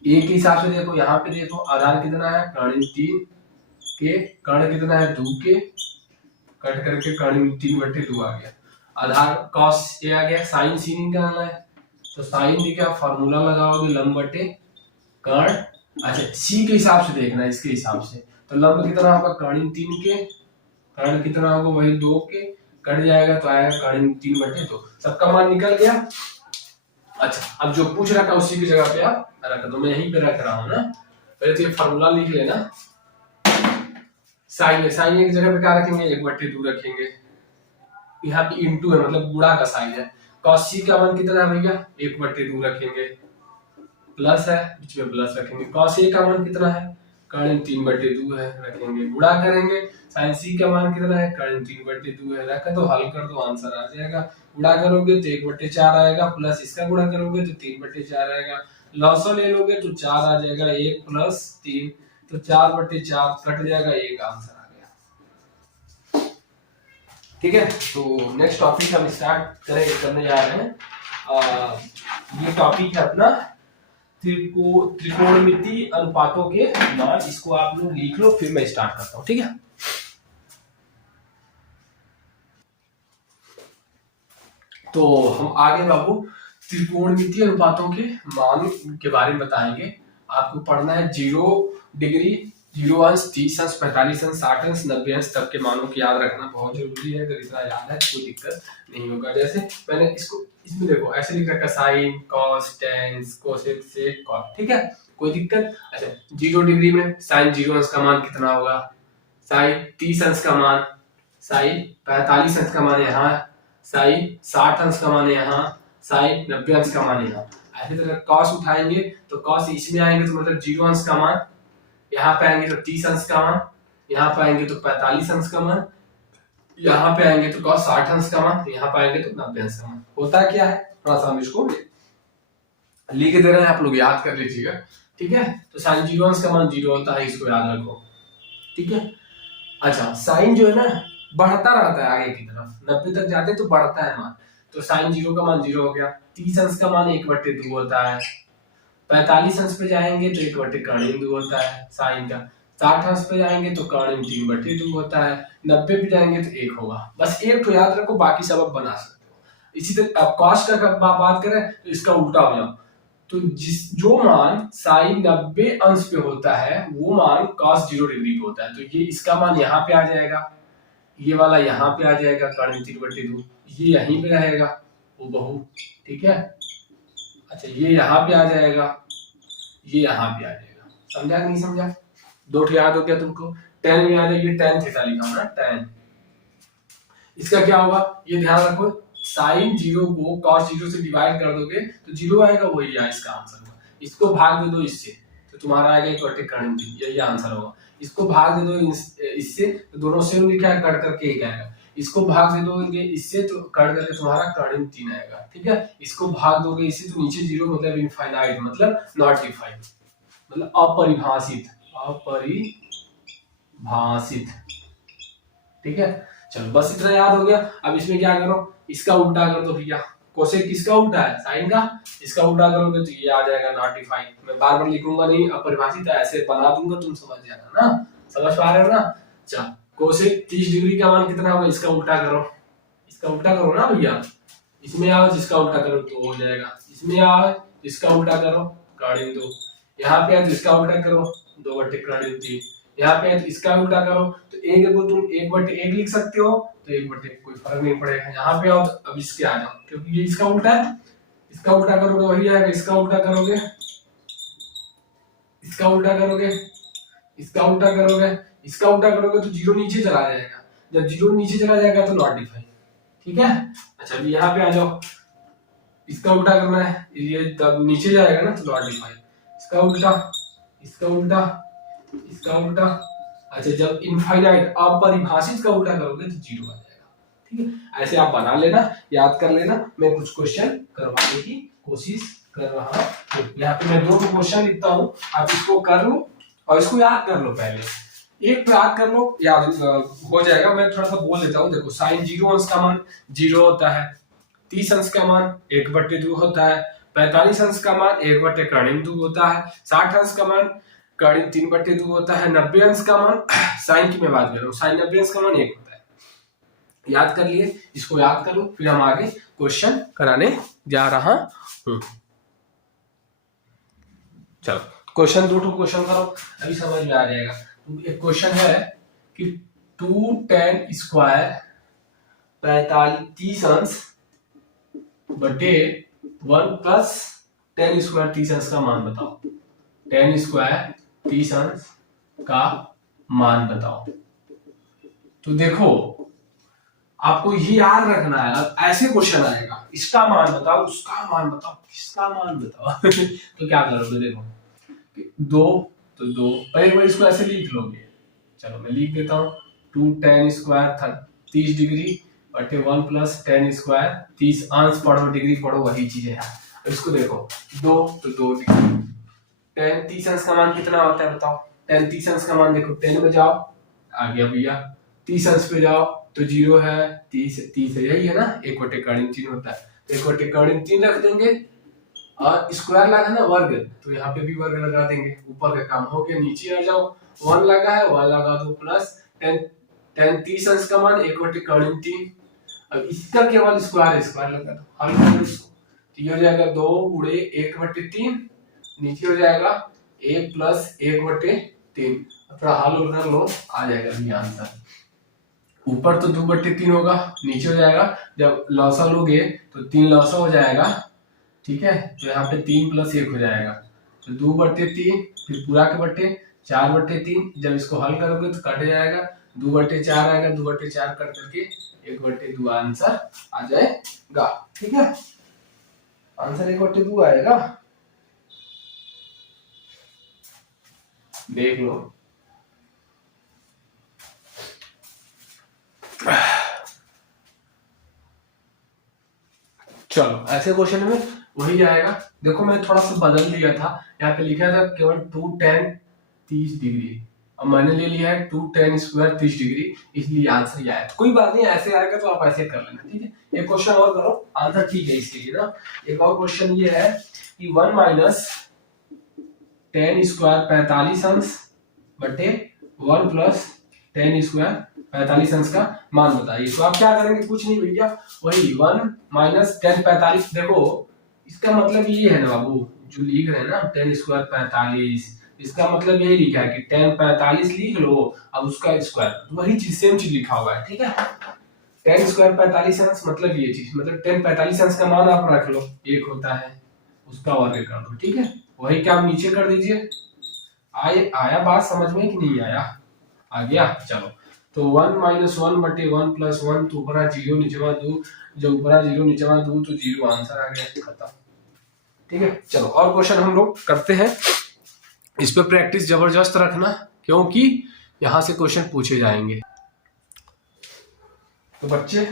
ए के हिसाब से देखो, यहाँ पे देखो आधार कितना है कर्ण 3 के, कर्ण कितना है 2 के, कट करके कर्ण 3/2 आ गया। आधार कॉस ए आ गया, साइन सी निकालना है तो साइन दी क्या फॉर्मूला लगाओगे लंब बटे कर्ण। अच्छा सी के हिसाब से देखना है, इसके हिसाब से तो लंब कितना होगा कर्ण 3 के, कर्ण कितना होगा वही 2 के, कट जाएगा तो आएगा कर्ण 3/2, सबका मान निकल गया। अच्छा अब जो पूछ रखा उसी की जगह पे आप रख दो, मैं यहीं पे रख रहा हूँ ना, पहले तो ये फॉर्मूला लिख लेना। साइन साइन एक जगह पे क्या रखेंगे 1/2 रखेंगे, यहाँ पे इंटू है मतलब गुणा का साइन है। cos c का मान कितना है भैया 1/2 रखेंगे, प्लस है बीच में प्लस रखेंगे। cos a का मान कितना है कर्ण 3/2 है, रखेंगे गुणा करेंगे। sin c का मान कितना है कर्ण 3/2 है, रख दो हल कर दो आंसर आ जाएगा। गुणा करोगे तो 1/4 आएगा, प्लस इसका गुणा करोगे तो 3/4 आएगा, लॉसो ले लोगे तो 4 आ जाएगा, 1 + 3 तो 4/4 कट जाएगा, एक आंसर आ गया। ठीक है तो नेक्स्ट टॉपिक हम स्टार्ट करने जा रहे हैं। ये टॉपिक है अपना त्रिकोणमिति अनुपातों के मान, इसको आप लोग लिख लो फिर मैं स्टार्ट करता हूँ। ठीक है तो हम आगे बाबू त्रिकोणमितीय अनुपातों के मान के बारे में बताएंगे। आपको पढ़ना है 0 डिग्री, 0 अंश, 30 अंश, 45 अंश, 60 अंश, 90 अंश तक के मानों की याद रखना बहुत जरूरी है। अगर इतना याद है कोई दिक्कत नहीं होगा। जैसे मैंने इसको इसमें देखो ऐसे लिख रखा sign, cos, tan, cosec, sec, cot, ठीक है कोई दिक्कत। अच्छा 0 डिग्री में साइन 0 अंश का मान कितना होगा, साइन 30 अंश का मान, साइन 45 अंश का मान यहाँ, साइन 60 अंश का मान है यहाँ, साइन 90 अंश का मान है यहाँ। ऐसे तरह कॉस उठाएंगे तो कॉस इसमें आएंगे तो मतलब 0 अंश का मान, यहाँ पे आएंगे तो 30 अंश का मान, यहाँ पे आएंगे तो 45 अंश का मान, यहाँ पे आएंगे तो कॉस 60 अंश का मान, यहाँ पे आएंगे तो 90 अंश का मान। होता क्या है थोड़ा सा हम इसको लिख दे रहे हैं, आप लोग याद कर लीजिएगा। ठीक है तो साइन 0 अंश का मान 0 होता है, इसको याद रखो। ठीक है अच्छा साइन जो है ना बढ़ता रहता है आगे की तरफ, 90 तक जाते तो बढ़ता है मान, तो साइन 0 का मान 0 हो गया। 30 अंश का मान 1/2 होता है, 45 अंश पे जाएंगे तो 1/2 होता है साइन का, 60 अंश पे जाएंगे तो कर्ण 3/2 होता है, 90 पे जाएंगे तो 1 होगा। बस एक तो याद रखो, बाकी सब आप बना सकते हो। इसी तरह अब कॉस का बात करें तो इसका उल्टा हो जाओ, तो जो मान साइन 90 अंश पे होता है वो मान cos 0 डिग्री पे होता है, तो ये इसका मान यहाँ पे आ जाएगा, ये वाला यहाँ पे आ जाएगा कर्ण 3/2, ये यहीं पे रहेगा वो बहु। ठीक है अच्छा ये यहाँ पे आ जाएगा, ये यहाँ पे आ जाएगा, समझा नहीं समझा? दो याद हो गया तुमको, tan में आ जाएगी, tan थीटा लिखा हूं ना tan। इसका क्या होगा ये ध्यान रखो, साइन 0 को cos 0 से डिवाइड कर दोगे तो 0 आएगा, वही है इसका आंसर होगा। इसको भाग दे दो इससे तो तुम्हारा आएगा 1/3, यही आंसर होगा। इसको भाग दे दो इससे तो दोनों सेम लिखा है, कट करके एक आएगा। इसको भाग दे दोगे इससे तो कट करके तुम्हारा कर्ण 3 आएगा। ठीक है इसको भाग दोगे इससे तो नीचे 0 मतलब इनफाइनाइट, मतलब नॉट डिफाइंड, मतलब अपरिभाषित, अपरिभाषित। ठीक है चलो बस इतना याद हो गया। अब इसमें क्या करो, इसका उल्टा कर दो भैया, कोसेक किसका उल्टा है साइन का, इसका उल्टा करोगे तो ये आ जाएगा नॉट डिफाइंड। मैं बार बार लिखूंगा नहीं, अपरिभाषित ऐसे बना दूंगा, तुम समझ जाना ना, समझ पा रहे हो ना। अच्छा कोसेक 30 डिग्री का मान कितना होगा, इसका उल्टा करो, इसका उल्टा करो ना भैया, इसमें आओ जिसका उल्टा करो तो हो जाएगा, इसमें आओ इसका उल्टा करो कर्ण 2, यहाँ पे तो इसका उल्टा करो 2/3, यहाँ पे तो इसका उल्टा करो तो एक को तुम 1/1 लिख सकते हो, तो 1/1 कोई फर्क नहीं पड़ेगा। यहाँ पे आओ तो अब इसके आ जाओ, क्योंकि ये इसका उल्टा है, इसका उल्टा करोगे वही आएगा, इसका उल्टा करोगे, इसका उल्टा करोगे, इसका उल्टा करोगे, इसका उल्टा करोगे तो 0 नीचे चला जाएगा, जब 0 नीचे चला जाएगा तो नॉट डिफाइंड। ठीक है अच्छा अभी यहाँ पे आ जाओ, इसका उल्टा करना है, ये तब नीचे जाएगा ना तो नॉट डिफाइंड, इसका उल्टा, इसका उल्टा, इसका उल्टा। अच्छा जब इनफाइनाइट अपरिभाषित का उल्टा करोगे तो 0 आ जाएगा। ठीक है ऐसे आप बना लेना, याद कर लेना, मैं कुछ क्वेश्चन करवाने की कोशिश कर रहा हूँ। यहाँ पे मैं 2 क्वेश्चन लिखता हूँ, आप इसको कर लो और इसको याद कर लो पहले, एक तो याद कर लो, याद हो जाएगा। मैं थोड़ा सा बोल देता हूँ। देखो साइन 0 अंश का मान 0 होता है, 30 अंश का मान 1/2 होता है, 45 अंश का मान 1/2 होता है, 60 अंश का मान 3/2 होता है, 90 अंश का मान साइन की मैं बात कर रहा हूँ, साइन 90 अंश का मान 1 होता है। याद कर लिए, इसको याद करो, फिर हम आगे क्वेश्चन कराने जा रहा हूँ। चलो क्वेश्चन 2 क्वेश्चन करो, अभी समझ में आ जाएगा। एक क्वेश्चन है कि 2 tan स्क्वायर 45 अंश बटे 1 प्लस tan स्क्वायर 30 अंश का मान बताओ। tan स्क्वायर 30 अंश का मान बताओ। तो देखो आपको ये याद रखना है, अब ऐसे क्वेश्चन आएगा, इसका मान बताओ, उसका मान बताओ, किसका मान बताओ तो क्या करोगे, देखो 2 तो 2 पहले बार इसको ऐसे लिख लोगे। चलो मैं लिख देता हूँ, 2 tan स्क्वायर 30 डिग्री बटे 1 प्लस tan स्क्वायर 30 अंश पढ़ो डिग्री पढ़ो वही चीज है। इसको देखो 2 तो 2 डिग्री, tan 30 अंश का मान कितना होता है बताओ। tan 30 अंश का मान देखो 10 में जाओ, आ गया भैया, 30 अंश पे जाओ तो 0 है, 30 है, यही है ना, 1/3 होता है, तो 1/3 रख देंगे, और स्क्वायर लगा ना वर्ग, तो यहाँ पे भी वर्ग लगा देंगे, ऊपर का काम हो गया, नीचे आ जाओ, 1 लगा है 1 लगा दो, प्लस tan 30 अंश का मान 1/3। अब इसका केवल स्क्वायर लगा दो, हल करो इसको, तो ये हो जाएगा 2 गुणे 1/3, नीचे हो जाएगा 1 प्लस 1/3, थोड़ा हल कर लो, आ जाएगा ये आंसर। ऊपर तो 2/3 होगा, नीचे हो जाएगा, जब लौसा लोगे तो 3 लौसा हो जाएगा, ठीक है, तो यहाँ पे 3 प्लस 1 हो जाएगा, तो 2/3, फिर पूरा के बट्टे 4/3, जब इसको हल करोगे तो कट जाएगा, 2/4 आएगा, 2/4 कट करके 1/2 आंसर आ जाएगा, ठीक है, आंसर 1/2 आएगा, देख लो। चलो ऐसे क्वेश्चन में वही आएगा। देखो मैं थोड़ा सा बदल दिया था, यहाँ पे लिखा था केवल 2 tan 30 डिग्री, अब मैंने ले लिया है 2 tan स्क्वायर 30 डिग्री, इसलिए आंसर ये आया। कोई बात नहीं, ऐसे आएगा तो आप ऐसे कर लेना, ठीक है। एक क्वेश्चन और करो, आंसर ठीक है इसके लिए ना। एक और क्वेश्चन ये है कि 1 माइनस tan स्क्वायर 45 अंश बटे 1 प्लस tan स्क्वायर 45 अंश का मान बताइए। तो आप क्या करेंगे, कुछ नहीं भैया, वही 1 माइनस tan 45, देखो इसका मतलब ये है ना बाबू, जो लिख रहे हैं ना tan स्क्वायर 45, इसका मतलब यही लिखा है कि tan 45 लिख लो, अब उसका स्क्वायर, वही चीज सेम चीज लिखा हुआ है, ठीक है। tan स्क्वायर 45 अंश मतलब ये चीज, मतलब tan 45 अंश का मान आप रख लो, 1 होता है, उसका वर्ग कर दो, ठीक है, वही क्या आप नीचे कर दीजिए। आया बात समझ में कि नहीं आया, आ गया। चलो तो 1 माइनस 1 बटे 1 प्लस 1, तो ऊपरा 0 नीचेवा 2, जब ऊपरा 0 नीचेवा 2 तो 0 आंसर आ गया, खत्म, ठीक है। चलो और क्वेश्चन हम लोग करते हैं, इस पे प्रैक्टिस जबरदस्त रखना, क्योंकि यहां से क्वेश्चन पूछे जाएंगे। तो बच्चे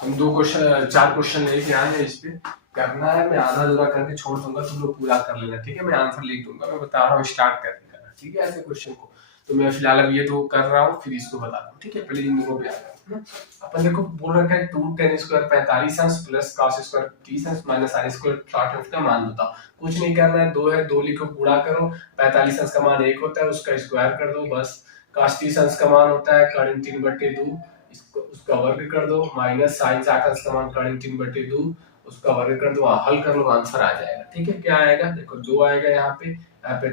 हम 4 क्वेश्चन लेके आए हैं, इस पे करना है, मैं आधा अधूरा करके छोड़ दूंगा, तुम लोग पूरा कर लेना, ठीक है। मैं आंसर लिख दूंगा, मैं बता रहा हूँ स्टार्ट करके करना, ठीक है, ऐसे क्वेश्चन को। तो मैं फिलहाल अब ये 2 कर रहा हूँ, फिर इसको बता रहा हूँ, ठीक है। पहले इन दोनों पे आ रहा हूँ। अपन देखो बोल रखा है 2 tan स्क्वायर 45 अंश प्लस cos स्क्वायर 30 अंश माइनस sin स्क्वायर 60 अंश का मान बताओ। कुछ नहीं करना है, 2 है, 2 लिखो, गुणा करो, 45 अंश का मान 1 होता है, उसका स्क्वायर कर दो बस। cos 30 अंश का मान होता है कर्ण 3/2, इसको उसका वर्ग कर दो, माइनस sin 60 अंश का मान कर्ण 3/2, उसका वर्ग कर दो, हल कर लो, आंसर आ जाएगा, ठीक है। क्या आएगा देखो, 2 आएगा, यहाँ पे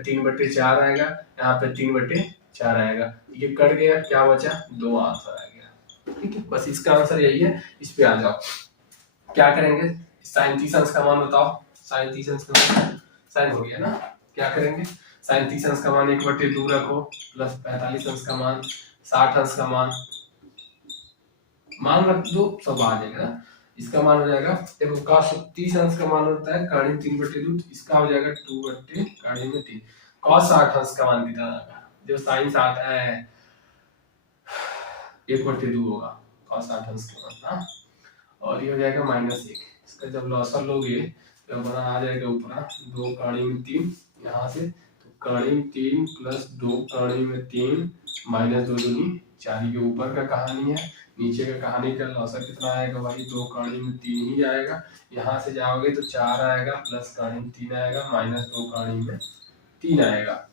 3/4 आएगा, यहाँ पे 3/4 आएगा, ये कट गया, क्या बचा 2 आंसर आ गया, ठीक है। बस इसका आंसर यही है, इस पे आ जाओ। क्या करेंगे, sin 30 अंश का मान बताओ, sin 30 अंश का मान, sin हो गया ना, क्या करेंगे, sin 30 अंश का मान 1/2 रखो, प्लस 45 अंश का मान 60 अंश का मान रख दो, सब आ जाएगा ना। इसका मान हो जाएगा, देखो cos 30 अंश का मान होता है कर्ण 3/2, इसका हो जाएगा 2/3। cos 60 अंश का मान कितना आएगा, जो sin 60 है 1/2 होगा, cos 60 अंश का मान ना, और ये हो जाएगा -1, इसका जब लॉसर लोगे तो बना आ जाएगा ऊपर 2 कर्ण 3, यहाँ से तो कड़ी 3 प्लस 2 कड़ी में 3 माइनस 2 दूनी 4। के ऊपर का कहानी है, नीचे का कहानी का लौसर कितना आएगा भाई, 2 कड़ी में 3 ही आएगा। यहाँ से जाओगे तो 4 आएगा, प्लस कड़ी में 3 आएगा, माइनस 2 कड़ी में 3 आएगा।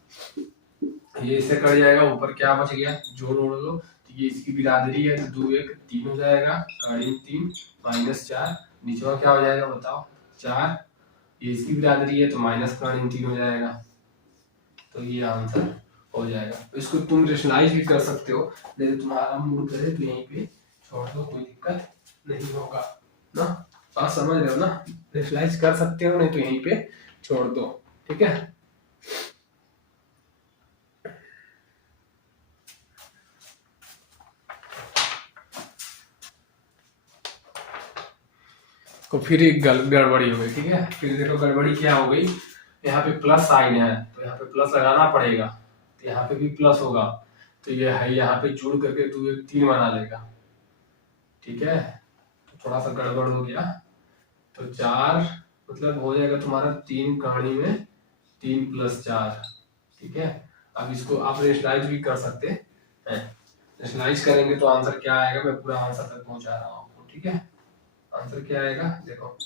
ये इससे कट जाएगा, ऊपर क्या बच गया, जोड़ ओढ़ लो। तो ये इसकी बिरादरी है तो 2 1 3 हो जाएगा, कड़ी में 3 माइनस 4, नीचे क्या हो जाएगा बताओ 4। ये इसकी बिरादरी है तो माइनस कड़ी में 3 हो जाएगा। तो ये आंसर हो जाएगा। तो इसको तुम रेशनलाइज भी कर सकते हो, यदि तुम्हारा मूड करे तो यहीं पे छोड़ दो, कोई दिक्कत नहीं होगा ना। बात समझ रहे हो ना, रेशनलाइज कर सकते हो, नहीं तो यहीं पे छोड़ दो, ठीक है। तो फिर एक गड़बड़ी हो गई, ठीक है। फिर देखो गड़बड़ी क्या हो गई, यहाँ पे प्लस साइन है तो यहाँ पे प्लस लगाना पड़ेगा, तो यहाँ पे भी प्लस होगा, तो ये है यहाँ पे जोड़ करके 2 1 3 बना लेगा, ठीक है। तो थोड़ा सा गड़बड़ हो गया, तो 4 मतलब हो जाएगा तुम्हारा 3 कहानी में 3 प्लस 4, ठीक है। अब इसको आप रेशनलाइज भी कर सकते हैं, रेशनलाइज करेंगे तो आंसर क्या आएगा, मैं पूरा आंसर तक पहुंचा रहा हूँ, ठीक है। आंसर क्या आएगा देखो,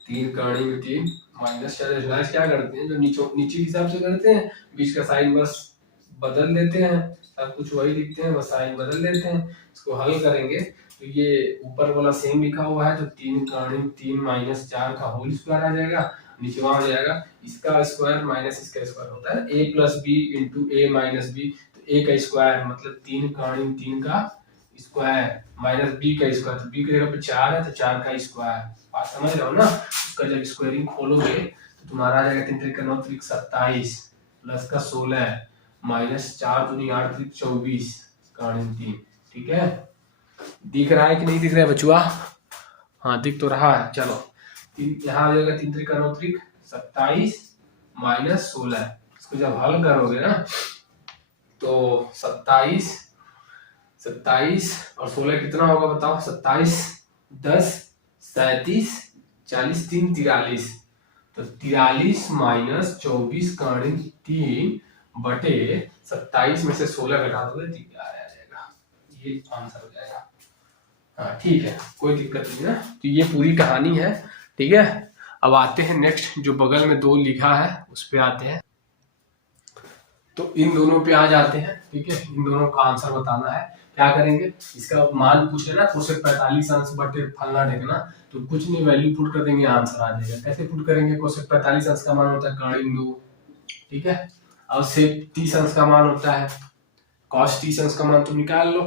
3 कहानी में 3 माइनस 4। रेशनलाइज क्या करते हैं, जो नीचे हिसाब से करते हैं, बीच का साइन बस बदल देते हैं, सब कुछ वही लिखते हैं, बस साइन बदल देते हैं। इसको हल करेंगे तो ये ऊपर वाला सेम लिखा हुआ है, तो 3 कहानी में 3 माइनस 4 का होल स्क्वायर आ जाएगा, नीचे वहां हो जाएगा इसका स्क्वायर माइनस इसका स्क्वायर होता है a plus B into A minus B. तो a का स्क्वायर मतलब 3 कहानी में 3 का स्क्वायर माइनस बी का स्क्वायर, तो बी की जगह पे 4 है तो 4 का स्क्वायर। बात समझ रहे हो ना। उसका जब स्क्वायरिंग खोलोगे तो तुम्हारा आ जाएगा 3 3 9 3 27 प्लस का 16 माइनस 4 दूनी 8 3 24 कहानी 3, ठीक है। दिख रहा है कि नहीं दिख रहा है बचुआ, हाँ दिख तो रहा है। चलो यहाँ आ जाएगा 3 3 9 3 27 माइनस 16, इसको जब हल करोगे ना तो 27 और 16 कितना होगा बताओ, 27 10 37 40 3 43, तो 43 माइनस 24 कर्ण 3 बटे 27 में से 16 घटा दोगे तो क्या आ जाएगा, ये आंसर हो जाएगा। हाँ ठीक है, कोई दिक्कत नहीं है। तो ये पूरी कहानी है, ठीक है। अब आते हैं नेक्स्ट, जो बगल में 2 लिखा है उस पे आते हैं। तो इन दोनों पे आ जाते हैं, ठीक है। इन दोनों का आंसर बताना है, क्या करेंगे, इसका मान पूछ लेना कोसेक 45 अंश बटे फलना ढेकना, तो कुछ नहीं वैल्यू पुट कर देंगे आंसर आ जाएगा। कैसे पुट करेंगे, कोसेक 45 अंश का मान होता है कर्ण 2, ठीक है। और सेक 30 अंश का मान होता है cos 30 अंश का मान तुम निकाल लो,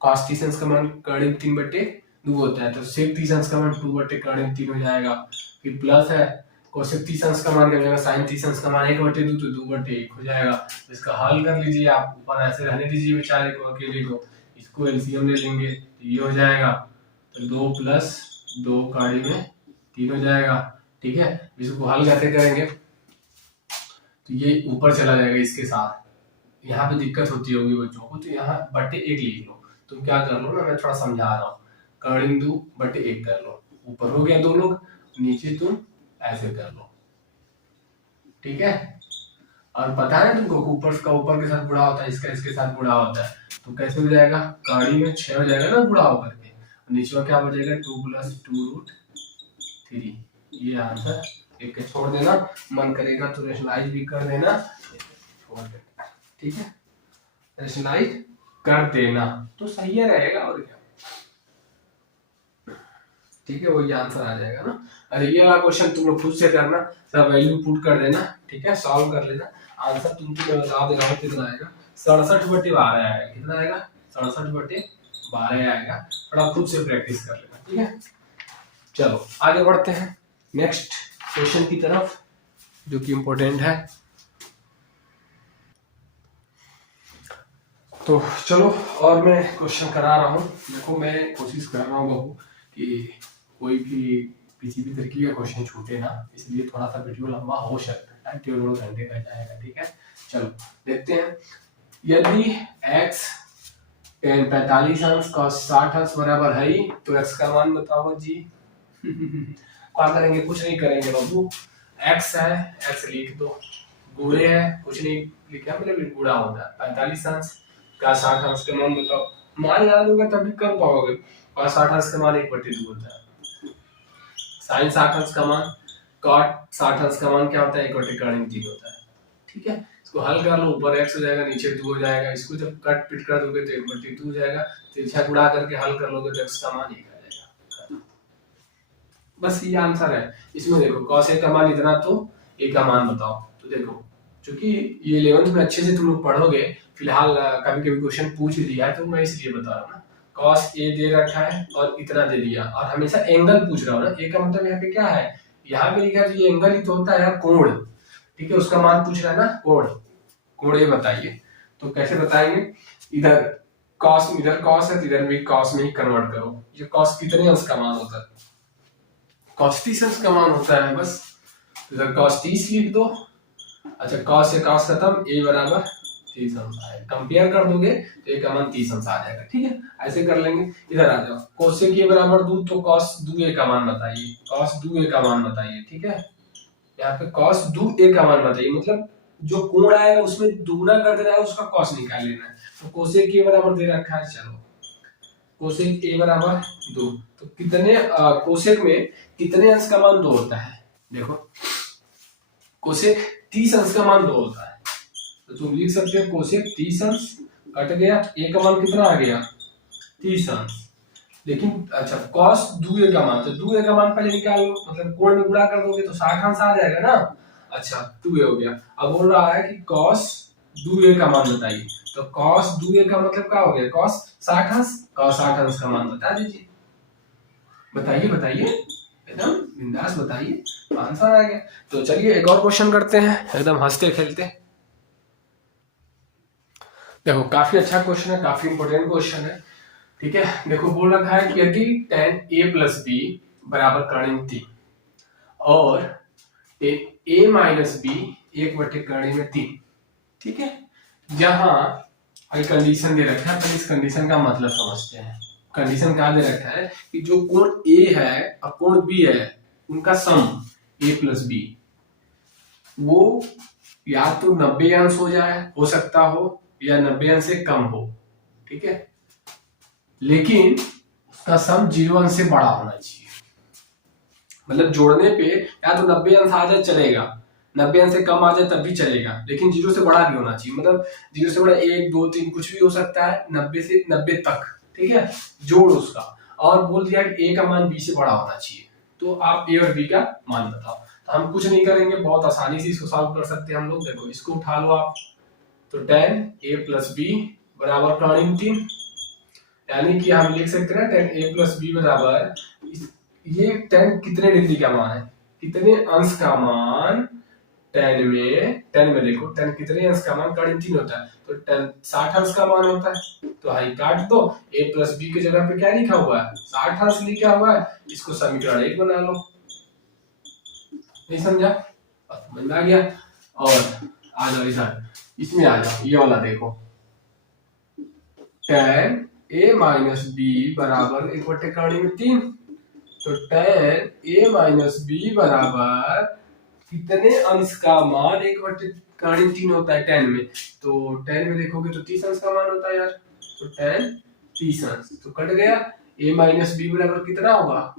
cos 30 अंश का मान कर्ण 3 बटे 2 होता है, तो सेक 30 अंश का मान 2 बटे कर्ण 3 हो जाएगा। फिर प्लस है कोसेक 30 अंश का मान क्या हो जाएगा, साइन 30 अंश का मान 1 बटे 2 तो 2 बटे 1 हो जाएगा। तो इसका हल कर लीजिए आप, ऊपर ऐसे रहने दीजिए बेचारे को अकेले को, इसको एलसीएम ले लेंगे तो ये हो जाएगा, तो 2 प्लस 2 काड़ी में 3 हो जाएगा, ठीक है। इसको हल कैसे करेंगे, तो ये ऊपर चला जाएगा इसके साथ, यहाँ पे दिक्कत होती होगी बच्चों को, तो यहाँ बटे 1 लिख लो। तुम क्या कर लो ना, मैं थोड़ा समझा रहा हूँ, कर्ण 2 बटे 1 कर लो, ऊपर हो गया 2 लोग, नीचे तुम ऐसे कर लो, ठीक है। और पता है तुमको ऊपर का ऊपर के साथ गुणा होता है, इसका इसके साथ गुणा होता है, तो कैसे हो जाएगा, कड़ी में 6 हो जाएगा ना गुणा होकर के, नीचे में क्या बचेगा 2 प्लस 2√3। ये आंसर एक के छोड़ देना, मन करेगा तो रेशनलाइज भी कर देना, छोड़ देना, ठीक है। रेशनलाइज कर देना तो सही रहेगा और क्या, ठीक है। वही आंसर आ जाएगा ना। अरे ये वाला क्वेश्चन तुम लोग खुद से करना, सब वैल्यू पुट कर देना, ठीक है, सॉल्व कर लेना। आंसर तुमको मैं बता दे रहा हूँ कितना आएगा, 67/12 आएगा। कितना आएगा, 67/12 आएगा। थोड़ा खुद से प्रैक्टिस कर लेना, ठीक है। चलो आगे बढ़ते हैं नेक्स्ट क्वेश्चन की तरफ, जो कि इम्पोर्टेंट है। तो चलो और मैं क्वेश्चन करा रहा हूँ। देखो मैं कोशिश कर रहा हूँ बहू कि कोई भी किसी भी तरीके का क्वेश्चन छूटे ना, इसलिए थोड़ा सा वीडियो लंबा हो सकता है, 1.5 घंटे का जाएगा, ठीक है। चलो देखते हैं, यदि x 45 अंश cos 60 अंश बराबर है तो x का मान बताओ जी। क्या करेंगे, कुछ नहीं करेंगे बाबू, एक्स है, एक्स लिख दो। गुणे है, कुछ नहीं लिखा मतलब गुणा होता है 45 अंश का 60 अंश का मान बताओ। मान याद होगा तभी कर पाओगे। और 60 अंश का मान 1/2 होता है। साइन 60 अंश का मान, कॉट 60 अंश का मान क्या होता है? 1/3 होता है। ठीक है, इसको हल कर लो, ऊपर x हो जाएगा नीचे 2 हो जाएगा। इसको जब कट पिट कर दोगे तो 1/2 हो जाएगा। तिरछा गुणा करके हल कर लोगे तो x का मान 1 आ जाएगा। बस ये आंसर है। इसमें देखो cos a का मान इतना तो a का मान बताओ। तो देखो क्योंकि ये 11th में अच्छे से तुम लोग पढ़ोगे, फिलहाल कभी कभी क्वेश्चन पूछ लिया है तो मैं इसलिए बता रहा हूँ ना। cos a दे रखा है और इतना दे दिया, और हमेशा एंगल पूछ रहा हूँ ना। a का मतलब यहाँ पे क्या है? यहाँ पे लिखा है ये एंगल ही तो होता है यार, कोण। ठीक है, उसका मान पूछ रहा है ना, कोण। कोण ये बताइए, तो कैसे बताएंगे? इधर cos इधर cos है तो इधर भी cos में ही कन्वर्ट करो। ये cos कितने अंश का मान होता है? cos 30 अंश का मान होता है। बस इधर cos 30 लिख दो। अच्छा, cos से cos खत्म, a बराबर 30 अंश आएगा। कंपेयर कर दोगे तो a का मान 30 अंश आ जाएगा। ठीक है, ऐसे कर लेंगे। इधर आ जाओ, cos से a बराबर 2 तो cos 2a का मान बताइए। cos 2a का मान बताइए। ठीक है, यहाँ पे cos 2a का मान बताइए, मतलब जो कोण आएगा उसमें दुगना कर देना है, उसका cos निकाल लेना है। तो cosec a बराबर दे रखा है, चलो cosec a बराबर 2। तो कितने cosec में कितने अंश का मान 2 होता है? देखो cosec 30 अंश का मान 2 होता है, तो तुम लिख सकते हो cosec 30 अंश, कट गया, a का मान कितना आ गया? 30 अंश। लेकिन अच्छा cos 2a का मान, तो 2a का मान पहले निकाल लो, मतलब कोण में गुणा कर दोगे तो 60 अंश आ जाएगा ना। अच्छा 2a हो गया। अब बोल रहा है कि cos 2a का मान बताइए, तो cos 2a का मतलब क्या हो गया? cos 60 अंश। cos 60 अंश का मान बता दीजिए। बताइए बताइए, एकदम बिंदास बताइए, आंसर आ गया। तो चलिए एक और क्वेश्चन करते हैं, एकदम हंसते खेलते। देखो काफी अच्छा क्वेश्चन है, काफी इंपॉर्टेंट क्वेश्चन है। ठीक है, देखो बोल रखा है कि यदि tan a प्लस बी बराबर कर्ण 3 और a माइनस बी 1/3। ठीक है, जहां कंडीशन दे रखा है, तो इस कंडीशन का मतलब समझते हैं। कंडीशन क्या दे रखा है कि जो कोण a है और कोण b है, उनका सम a प्लस बी वो या तो 90 अंश हो सकता हो, या 90 अंश से कम हो। ठीक है, लेकिन उसका सम 0 अंश से बड़ा होना चाहिए। मतलब जोड़ने पे या तो 90 अंश आ जाए चलेगा, 90 अंश से कम आ जाए तब भी चलेगा, लेकिन 0 से बड़ा भी होना चाहिए। मतलब 0 से बड़ा 1 2 3 कुछ भी हो सकता है, 90 से 90 तक। ठीक है, जोड़ उसका। और बोल दिया कि a का मान b से बड़ा होना चाहिए, तो आप a और b का मान बताओ। तो हम कुछ नहीं करेंगे, बहुत आसानी से इसको सॉल्व कर सकते हैं हम लोग। देखो इसको उठा लो आप, तो tan a प्लस बी बराबर कर्ण 3, यानी कि हम लिख सकते हैं tan a प्लस बी बराबर, ये tan कितने डिग्री का मान है, कितने अंश का मान tan में देखो tan कितने अंश का मान कर्ण 3 होता है, तो tan 60 अंश का मान होता है। तो हाई काट दो, a प्लस बी की जगह पे क्या लिखा हुआ है? 60 अंश लिखा हुआ है। इसको समीकरण 1 बना लो। नहीं समझा? समझ में आ गया। और आ जाओ इधर, इसमें आ जाओ, ये वाला देखो, tan a माइनस बी बराबर 1/3। तो tan a माइनस बी बराबर कितने अंश का मान 1/3 होता है tan में? तो tan में देखोगे तो 30 अंश का मान होता है यार, तो tan 30 अंश। तो कट गया, a माइनस बी बराबर कितना होगा?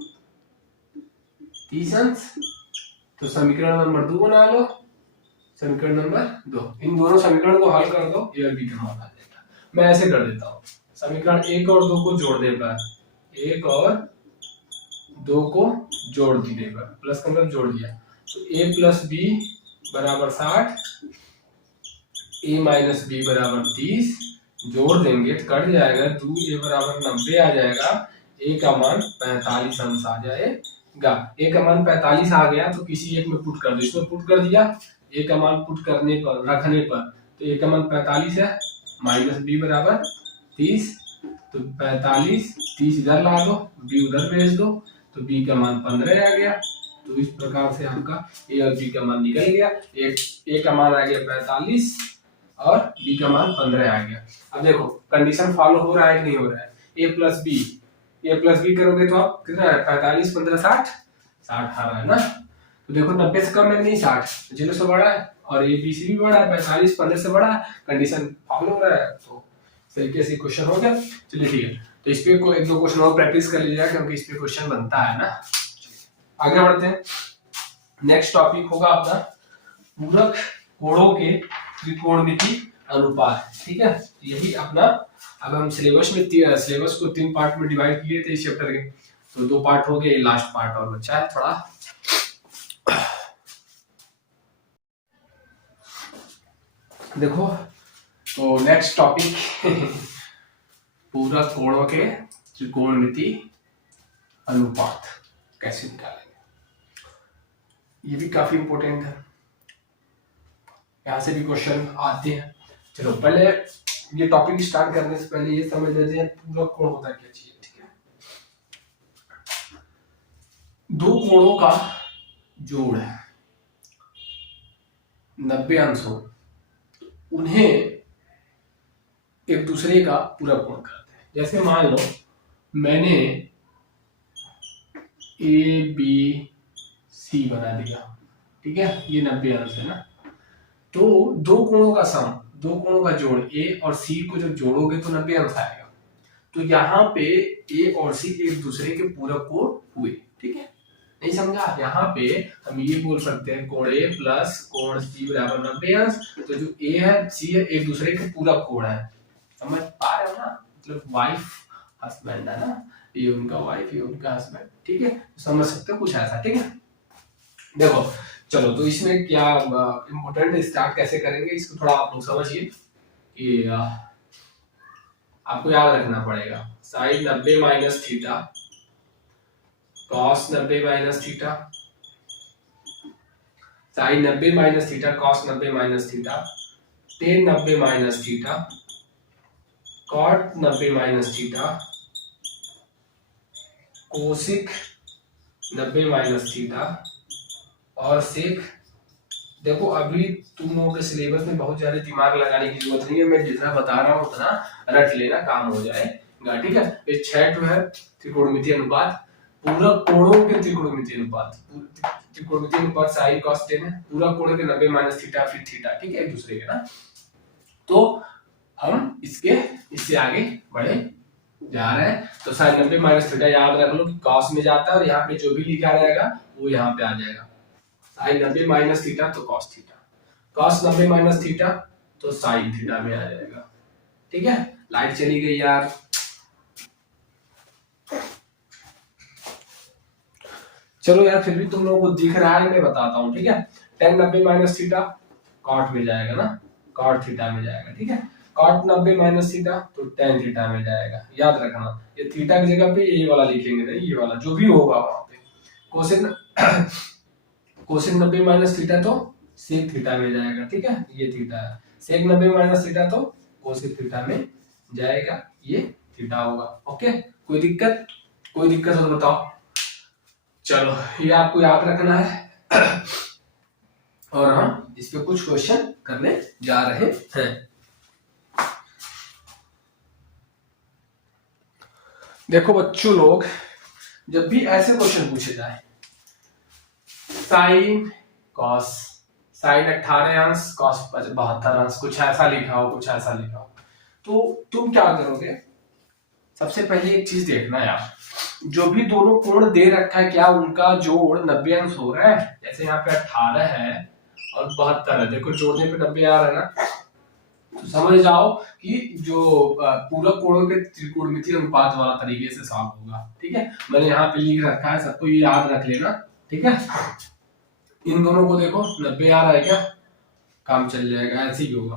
30 अंश। तो समीकरण नंबर 2 बना लो। समीकरण नंबर 2, इन दोनों समीकरण को हल कर दो, a और b का मान आ जाएगा। मैं ऐसे कर देता हूँ, समीकरण 1 और 2 को जोड़ने पर, 1 और 2 को जोड़ देने पर, प्लस का मतलब जोड़ दिया, तो a प्लस बी बराबर 60, a माइनस बी बराबर 30, जोड़ देंगे तो कट जाएगा, 2a बराबर 90 आ जाएगा, a का मान 45 अंश आ जाएगा। a का मान 45 आ गया तो किसी एक में पुट कर दो, इसमें पुट कर दिया, a का मान पुट करने पर, रखने पर, तो a का मान 45 है, माइनस b बराबर 30, तो 45 30 इधर ला दो, b उधर भेज दो, तो b का मान 15 आ गया। तो इस प्रकार से आपका a और b का मान निकल गया। a का मान आ गया 45 और b का मान 15 आ गया। अब देखो कंडीशन फॉलो हो रहा है कि नहीं हो रहा है? a प्लस बी करोगे तो आप कितना है? 45 15 60 60 आ रहा है ना। तो देखो 90 से कम है नहीं 60, 0 से बड़ा है और ये BC भी बड़ा है, 45 15 से बड़ा है, कंडीशन फॉलो हो रहा है। तो तरीके से क्वेश्चन हो गया। चलिए ठीक है, तो इस पे को एक दो क्वेश्चन और प्रैक्टिस कर लीजिएगा क्योंकि इस पे क्वेश्चन बनता है ना। आगे बढ़ते हैं, नेक्स्ट टॉपिक होगा अपना पूरक कोणों के त्रिकोणमिति अनुपात। ठीक है, यही अपना, अब हम सिलेबस को 3 पार्ट में डिवाइड किए थे इस चैप्टर के, तो 2 पार्ट हो गए, लास्ट पार्ट और बचा है थोड़ा। देखो तो नेक्स्ट टॉपिक पूरक कोणों के त्रिकोणमिति अनुपात कैसे निकालेंगे, ये भी काफी इंपॉर्टेंट है, यहाँ से भी क्वेश्चन आते हैं। चलो पहले ये टॉपिक स्टार्ट करने से पहले ये समझ लेते हैं पूरक कोण होता क्या चीज। ठीक है, दो कोणों का जोड़ है 90 अंश हो, उन्हें एक दूसरे का पूरक कोण कहते हैं। जैसे मान लो मैंने ABC बना दिया, ठीक है, ये 90 अंश है ना, तो दो कोणों का सम, दो कोणों का जोड़ A और C को जब जोड़ोगे तो 90 अंश आएगा। तो यहाँ पे A और C एक दूसरे के पूरक कोण हुए। ठीक है, नहीं समझा? यहाँ पे हम ये बोल सकते हैं कोण A प्लस कोण C बराबर 90 अंश। तो जो A है C है एक दूसरे के पूरक कोण है, समझ पा रहे हो ना? मतलब वाइफ हस्बैंड है ना, ये उनका वाइफ, ये उनका हस्बैंड। ठीक है, समझ सकते हो कुछ ऐसा। ठीक है, देखो चलो तो इसमें क्या इम्पोर्टेंट स्टार्ट कैसे करेंगे इसको थोड़ा आप लोग समझिए कि आपको याद रखना पड़ेगा sine 90 minus theta, cos 90 minus theta, sine 90 minus theta, cos 90 minus theta, tan 90 minus theta, cot 90 minus theta, cosec 90 minus theta और सेक। देखो अभी तुम लोगों के सिलेबस में बहुत ज्यादा दिमाग लगाने की जरूरत नहीं है, मैं जितना बता रहा हूँ उतना रट लेना, काम हो जाएगा। ठीक है, ये 6 तो है त्रिकोणमितीय अनुपात, पूरक कोणों के त्रिकोणमितीय अनुपात, त्रिकोणमितीय अनुपात साइन कॉस टेन है, पूरक कोण के 90 माइनस थीटा फिर थीटा। ठीक है, एक दूसरे के ना, तो हम इससे आगे बढ़े जा रहे हैं। तो साइन 90 माइनस थीटा याद रख लो कि कॉस में जाता है और यहाँ पे जो भी लिखा रहेगा वो यहाँ पे आ जाएगा, साइन 90 माइनस थीटा तो cos theta, cos 90 minus theta तो साइन थीटा में आ जाएगा। ठीक है, लाइट चली गई यार। चलो यार फिर भी तुम लोगों को दिख रहा है, मैं बताता हूँ। ठीक है, टेन 90 माइनस थीटा कॉट में जाएगा ना, कॉट थीटा में जाएगा। ठीक है, कॉट 90 माइनस थीटा तो टेन थीटा में जाएगा, याद रखना। ये थीटा की जगह पे ये वाला लिखेंगे, नहीं ये वाला, जो भी होगा वहां पे। कोसेक कोसेक 90 माइनस थीटा तो सेक थीटा में जाएगा। ठीक है, ये थीटा है, सेक 90 माइनस थीटा तो कोसेक थीटा में जाएगा, ये थीटा होगा। ओके, कोई दिक्कत हो तो बताओ। चलो ये आपको याद रखना है और हम इस पे कुछ क्वेश्चन करने जा रहे हैं। देखो बच्चों लोग, जब भी ऐसे क्वेश्चन पूछे जाए साइन कॉस, साइन 18 अंश कॉस 72 अंश, कुछ ऐसा लिखा हो, कुछ ऐसा लिखा हो, तो तुम क्या करोगे? सबसे पहले एक चीज देखना यार, जो भी दोनों कोण दे रखा है क्या उनका जोड़ 90 अंश हो रहा है? जैसे यहाँ पे 18 है और 72 है, देखो जोड़ने पे 90 आ रहा है ना, तो समझ जाओ कि जो पूरक कोणों के त्रिकोणमितीय अनुपात वाला तरीके से सॉल्व होगा। ठीक है, मैंने यहाँ पे लिख रखा है, सबको ये याद रख लेना। ठीक है, इन दोनों को देखो 90 आ रहा है क्या, काम चल जाएगा, ऐसे ही होगा।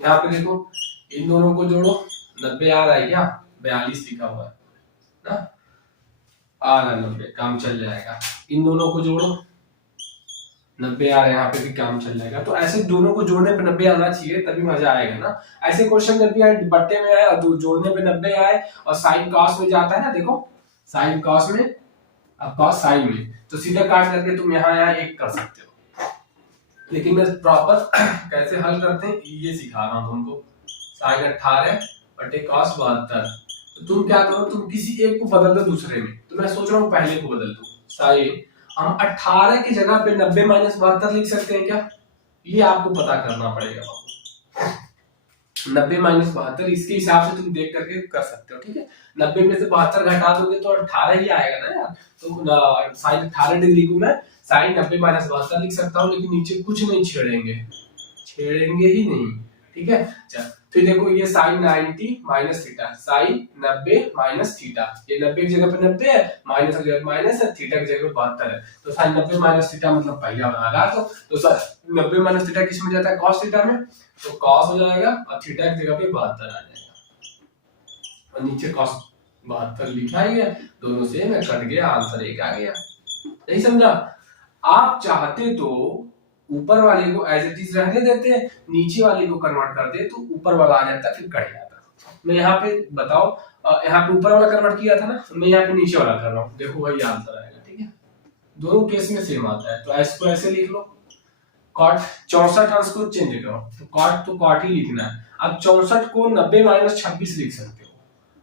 यहाँ पे देखो इन दोनों को जोड़ो, 90 आ रहा है क्या, 42 लिखा हुआ है ना, आ रहा है 90, काम चल जाएगा। इन दोनों को जोड़ो, 90 आ रहा है, यहाँ पे भी काम चल जाएगा। तो ऐसे दोनों को जोड़ने पे 90 आना चाहिए, तभी मजा आएगा ना। ऐसे क्वेश्चन जब भी आए बट्टे में आए और जोड़ने पे 90 आए और साइन कॉस में जाता है ना, देखो साइन कॉस में, अब कॉस साइन में, तो सीधा काट करके तुम यहाँ एक कर सकते हो। लेकिन मैं प्रॉपर कैसे हल करते हैं ये सिखा रहा हूँ तुमको। साइन 18 बटे कॉस 72, तो तुम क्या करो, तुम किसी एक को बदल दो दूसरे में। तो मैं सोच रहा हूँ पहले को बदल दो, साइन हम 18 की जगह पे 90 माइनस 72 लिख सकते हैं क्या? ये आपको पता करना पड़ेगा बाबू। 90 माइनस 72 इसके हिसाब से तुम देख करके कर सकते हो, ठीक है। 90 में से 72 घटा दोगे तो 18 ही आएगा ना यार। तो साइन 18 डिग्री को मैं साइन 90 माइनस 72 लिख सकता हूँ, लेकिन नीचे कुछ नहीं छेड़ेंगे ही नहीं, ठीक है। चल फिर देखो ये sine 90 minus theta, sine 90 minus theta, ये 90 की जगह पे 90 है, माइनस की जगह माइनस है, थीटा की जगह 72 है, तो साइन 90 माइनस थीटा मतलब पहला बना रहा। तो 90 माइनस थीटा किस में जाता है? कॉस थीटा में, तो कॉस हो जाएगा और थीटा की जगह पे 72 आ जाएगा, और नीचे कॉस 72 लिखा ही है, दोनों सेम है, कट गया, आंसर एक आ गया। नहीं समझा? आप चाहते तो ऊपर वाले को एज इट इज रहने देते, नीचे वाले को कन्वर्ट कर दे तो ऊपर वाला आ जाता, फिर कट जाता। मैं यहाँ पे बताओ, यहाँ पे ऊपर वाला कन्वर्ट किया था ना, मैं यहाँ पे नीचे वाला कर रहा हूँ, देखो वही आंसर आएगा, ठीक है। दोनों केस में सेम आता है, तो इसको ऐसे लिख लो, कॉट 64 अंश को चेंज करो, तो कॉट ही लिखना है। अब 64 को 90 माइनस 26 लिख सकते हो।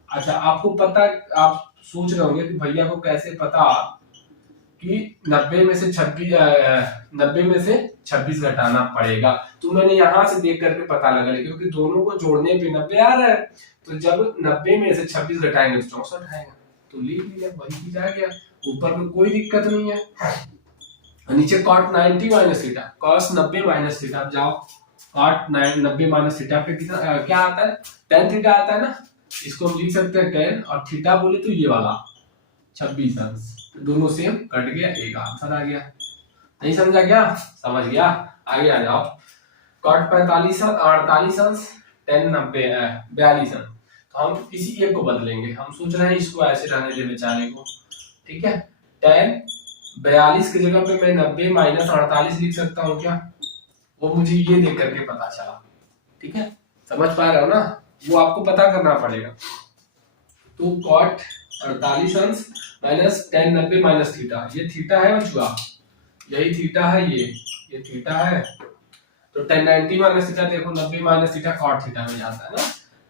अच्छा आपको पता, आप सोच रहे होंगे कि भैया को कैसे पता कि 90 में से 26 घटाना पड़ेगा, तो मैंने यहां से देख करके पता लगा, क्योंकि दोनों को जोड़ने पे 90 आ रहा है, तो जब 90 में से 26 घटाएंगे तो 64 आएगा, तो लिख लिया, वही चीज आ गया, ऊपर में कोई दिक्कत नहीं है। नीचे cot 90 minus theta, cos 90 minus theta, जाओ कॉट 90 माइनस थीटा पे कितना क्या आता है? tan थीटा आता है ना, इसको हम लिख सकते हैं tan, और थीटा बोले तो ये वाला 26 अंश, दोनों सेम, कट गया, एक आंसर आ गया। नहीं समझा क्या? समझ गया, आगे आ जाओ। कॉट 48 अंश, tan 90 42 अंश, तो हम किसी एक को बदलेंगे, हम सोच रहे हैं इसको ऐसे रहने दे बेचारे को, ठीक है। tan 42 की जगह पे मैं 90 माइनस 48 लिख सकता हूँ क्या? वो मुझे ये देख करके पता चला, ठीक है, समझ पा रहे हो ना? वो आपको पता करना पड़ेगा। तो कॉट 48 अंश माइनस tan 90 माइनस थीटा, ये थीटा है बचुआ, यही थीटा है, ये थीटा है, तो tan 90 माइनस थीटा देखो 90 माइनस थीटा कॉट थीटा में जाता है ना,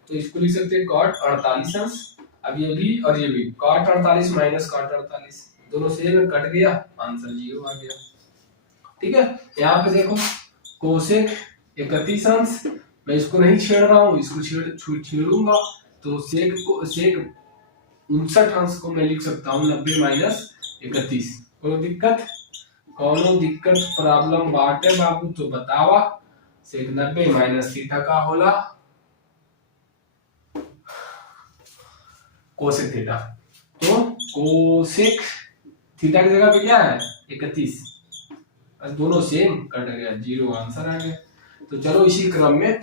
तो इसको लिख सकते हैं कॉट 48 अंश। अब ये भी और ये भी कॉट 48 माइनस कॉट 48, दोनों सेम, कट गया, आंसर 0 आ गया, ठीक है। यहाँ पे देखो कोसेक 31 अंश, मैं इसको नहीं छेड़ रहा हूँ, इसको छेड़ूंगा तो सेक 59 अंश को मैं लिख सकता हूँ 90 माइनस 31। कोनो दिक्कत प्रॉब्लम बाटे बाबू तो बतावा। सेक 90 माइनस थीटा का होला कोसेक थीटा, तो कोसेक थीटा की जगह पे क्या है? 31, दोनों सेम, कट गया, 0 आंसर आ गया। तो चलो इसी क्रम में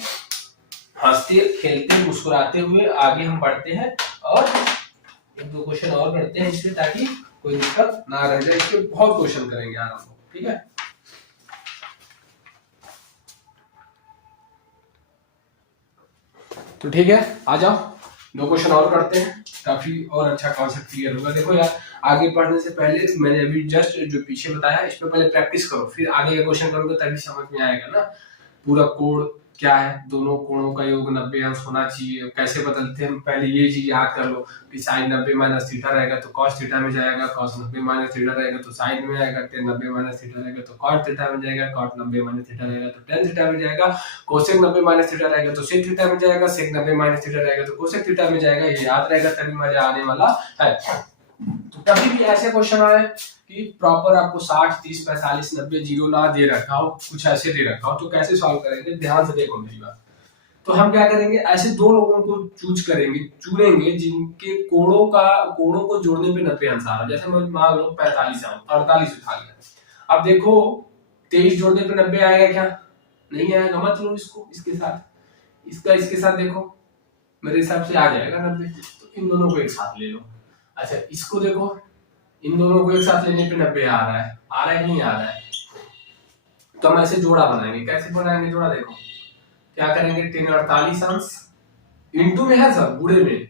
हंसते खेलते मुस्कुराते हुए आगे हम बढ़ते हैं, और एक दो क्वेश्चन और करते हैं इसमें, ताकि कोई दिक्कत ना रह जाए। इसके बहुत क्वेश्चन करेंगे यार हम लोग, ठीक है। तो ठीक है, आ जाओ, 2 क्वेश्चन और करते हैं, काफी और अच्छा कॉन्सेप्ट क्लियर होगा। देखो यार, आगे पढ़ने से पहले मैंने अभी जस्ट जो पीछे बताया इस पे पहले प्रैक्टिस करो, फिर आगे का क्वेश्चन करोगे तभी समझ में आएगा ना पूरा कोड क्या है। दोनों कोणों का योग 90 अंश होना चाहिए, कैसे बदलते हैं पहले ये चीज याद कर लो कि साइन 90 माइनस थीटा रहेगा तो कॉस थीटा में जाएगा, कॉस 90 माइनस थीटा रहेगा तो साइन में आएगा, tan 90 माइनस थीटा रहेगा तो कॉट थीटा में जाएगा, कॉट 90 माइनस थीटा रहेगा तो tan थीटा में जाएगा, कोसेक 90 माइनस थीटा रहेगा तो सेक थीटा में जाएगा, सेक 90 माइनस थीटा रहेगा तो कोसेक थीटा में जाएगा। ये याद रहेगा तभी मजा आने वाला है। तो कभी भी ऐसे क्वेश्चन आए कि प्रॉपर आपको 60 30 45 90 जीरो ना दे रखा हो, कुछ ऐसे दे रखा हो, तो कैसे सॉल्व करेंगे? ध्यान से देखो मेरी बात। तो हम क्या करेंगे, ऐसे 2 लोगों को चुनेंगे जिनके कोणों को जोड़ने पे 90 अंश आ रहा है। जैसे मान लो 45 48 उठा लिया, अब देखो 23 जोड़ने पे 90 आएगा क्या? नहीं आएगा, मत लो इसको इसके साथ, इसके साथ देखो, मेरे हिसाब से आ जाएगा 90, तो इन दोनों को एक साथ ले लो। अच्छा इसको देखो, इन दोनों को एक साथ लेने पे 90 आ रहा है नहीं आ रहा है, तो हम ऐसे जोड़ा बनाएंगे। कैसे बनाएंगे जोड़ा? देखो क्या करेंगे, tan 48 अंश इंटू में है सर, गुणे में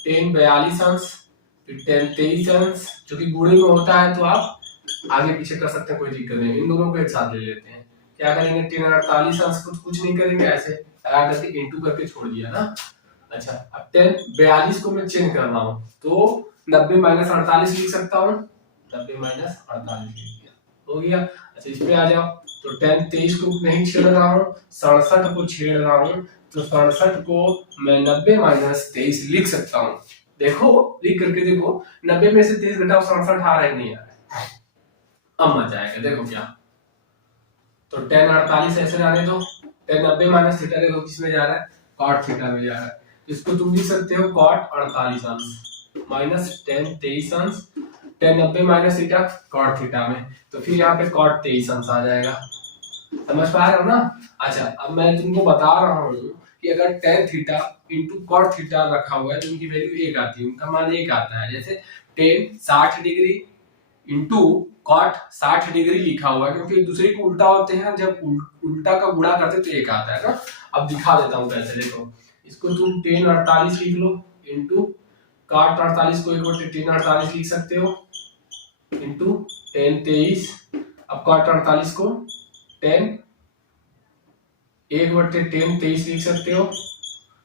tan 42 अंश, फिर tan 23 अंश, जो कि गुणे में होता है तो आप आगे पीछे कर सकते हैं, कोई दिक्कत नहीं। इन दोनों को एक साथ ले लेते हैं, क्या करेंगे, tan 48 अंश कुछ नहीं करेंगे, ऐसे लगा करके इंटू करके छोड़ दिया ना। अच्छा अब tan 42 को मैं चेंज कर रहा हूँ, तो 90 माइनस 48 लिख सकता हूँ, 90 माइनस 48 लिख दिया, हो गया। अच्छा इस पे आ जाओ, तो tan 23 को नहीं छेड़ रहा हूँ, 67 को छेड़ रहा हूँ, तो 67 को मैं 90 माइनस 23 लिख सकता हूँ। देखो लिख करके देखो, 90 में से 23 घटाओ, 67 आ रहा है नहीं आ रहा है, अब मजा आएगा। देखो क्या, तो tan 48 ऐसे जाने दो, tan 90 माइनस थीटा देखो किसमें जा रहा है, cot थीटा में जा रहा है। इसको तुम लिख सकते हो cot 48 अंश माइनस tan 23 अंश, tan 90 minus theta cot theta में, तो फिर यहाँ पे cot 23 अंश आ जाएगा। समझ पा रहे हो ना। अच्छा अब मैं तुमको बता रहा हूँ कि अगर tan theta into cot theta रखा हुआ है तो उनकी वैल्यू 1 आती है, उनका मान 1 आता है। जैसे tan 60 degree into cot 60 degree लिखा हुआ है, क्योंकि एक दूसरे को उल्टा होते हैं, जब उल्टा का गुणा करते तो एक आता है ना। अब दिखा देता हूँ कैसे, देखो इसको तुम tan 48 लिख लो इंटू कॉट 48 को 1/tan 48 लिख सकते हो इंटू tan 23, अब कॉट 48 को tan 1/tan 23 लिख सकते हो।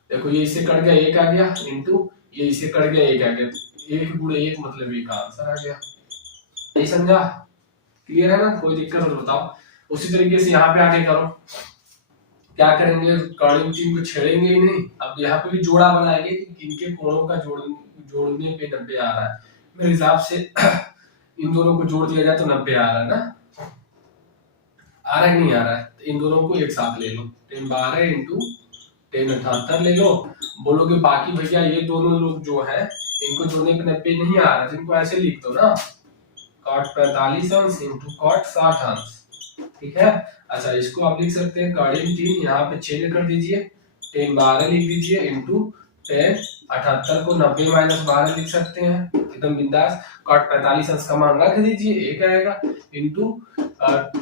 देखो ये इससे कट गया 1 आ गया इंटू ये इससे कट गया 1 आ गया, 1 गुणे 1 मतलब 1 का आंसर आ गया। नहीं समझा, क्लियर है ना, कोई दिक्कत हो तो बताओ। उसी तरीके से यहाँ पे आके करो, क्या करेंगे, कॉर्डिंग चीन को छेड़ेंगे ही नहीं, अब यहाँ पे भी जोड़ा बनाएंगे कि इनके कोणों का जोड़ने पे 90 आ रहा है। मेरे हिसाब से इन दोनों को जोड़ दिया जाए तो 90 आ रहा है ना, आ रहा है नहीं आ रहा है, तो इन दोनों को एक साथ ले लो, tan 12 इंटू tan 78 ले लो। बोलोगे बाकी भैया ये दोनों लोग जो है इनको जोड़ने पे 90 नहीं आ रहा, जिनको ऐसे लिख दो ना, cot 45 अंश इंटू cot 60 अंश, ठीक है। अच्छा इसको आप लिख सकते हैं कॉर्डिंग 3, यहाँ पे चेंज कर दीजिए, tan 12 लिख दीजिए इंटू tan 78 को 90 माइनस 12 लिख सकते हैं, एकदम बिंदास। cot 45 अंश का मान रख दीजिए 1 आएगा इंटू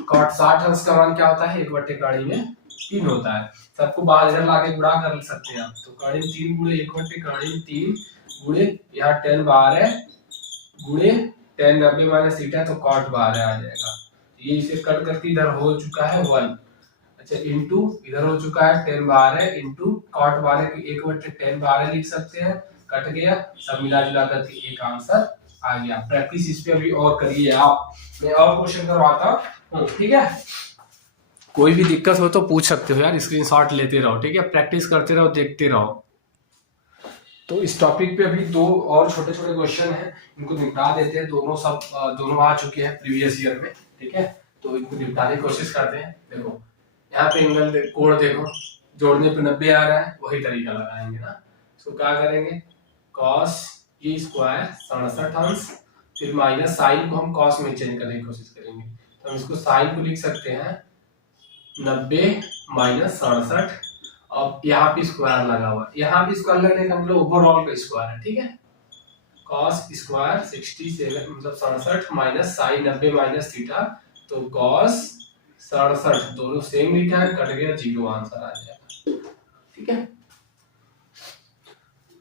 cot 60 अंश का मान क्या होता है, 1/कॉर्डिंग में 3 होता है। सबको बाहर इधर लाके गुणा कर सकते हैं आप, तो कॉर्डिंग 3 गुणे 1/कॉर्डिंग 3 गुणे यहाँ tan 12 गुणे tan 90 माइनस थीटा, तो cot 12 आ जाएगा। ये इसे कट करके इधर हो चुका है 1, अच्छा इंटू इधर हो चुका है tan 12 इंटू cot 12 की 1/tan 12 लिख सकते हैं, कट गया, सब मिला जुला करके एक आंसर आ गया। प्रैक्टिस इस पे अभी और करिए आप, मैं और क्वेश्चन करवाता हूँ, ठीक है। कोई भी दिक्कत हो तो पूछ सकते हो यार, स्क्रीनशॉट लेते रहो, ठीक है, प्रैक्टिस करते रहो, देखते रहो। तो इस टॉपिक पे अभी 2 और छोटे छोटे क्वेश्चन हैं, इनको निपटा देते हैं, दोनों आ चुके हैं प्रीवियस ईयर में, ठीक है, तो इनको निपटाने की कोशिश करते हैं। देखो यहाँ पे एंगल कोण देखो, जोड़ने पे 90 आ रहा है, वही तरीका लगाएंगे ना। इसको क्या करेंगे, cos e स्क्वायर 67 अंश, फिर माइनस साइन को हम cos में चेंज करने की कोशिश करेंगे, तो हम इसको साइन को लिख सकते हैं 90 माइनस 67, अब यहाँ पे स्क्वायर लगा हुआ, यहाँ पे स्क्वायर लगने का मतलब ओवरऑल का स्क्वायर है, ठीक है। cos स्क्वायर 67 मतलब 67 माइनस साइन 90 माइनस थीटा, तो cos 67 दोनों सेम लिखा है, कट गया 0, आंसर आ जाएगा, ठीक है।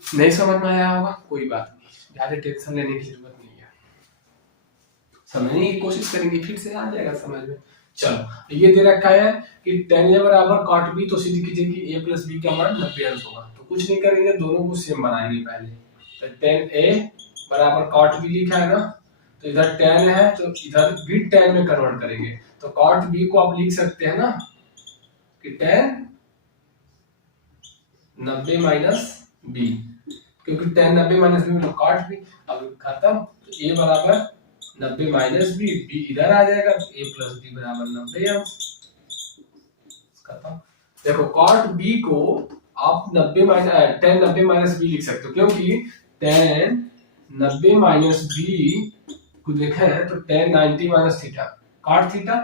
नहीं समझ में आया होगा, कोई बात नहीं, ज्यादा टेंशन लेने की जरूरत नहीं है, समझने की कोशिश करेंगे फिर से आ जाएगा समझ में। चलो ये दे रखा है कि tan a बराबर cot b, तो सीधी कीजिए कि a प्लस b का मान 90 अंश होगा, तो कुछ नहीं करेंगे, दोनों को सेम बनाएंगे पहले। तो tan a बराबर cot b लिखा है ना, तो इधर tan है तो इधर भी tan में कन्वर्ट करेंगे, तो cot b को आप लिख सकते हैं ना कि tan 90 माइनस b, क्योंकि tan 90 माइनस b मतलब cot b, अब खत्म, तो a बराबर 90 माइनस बी, बी इधर आ जाएगा, a प्लस बी बराबर 90 अंश, खत्म। देखो cot b को आप 90 माइनस tan 90 माइनस बी लिख सकते हो, क्योंकि tan 90 माइनस बी को देखा है तो tan 90 minus theta cot theta,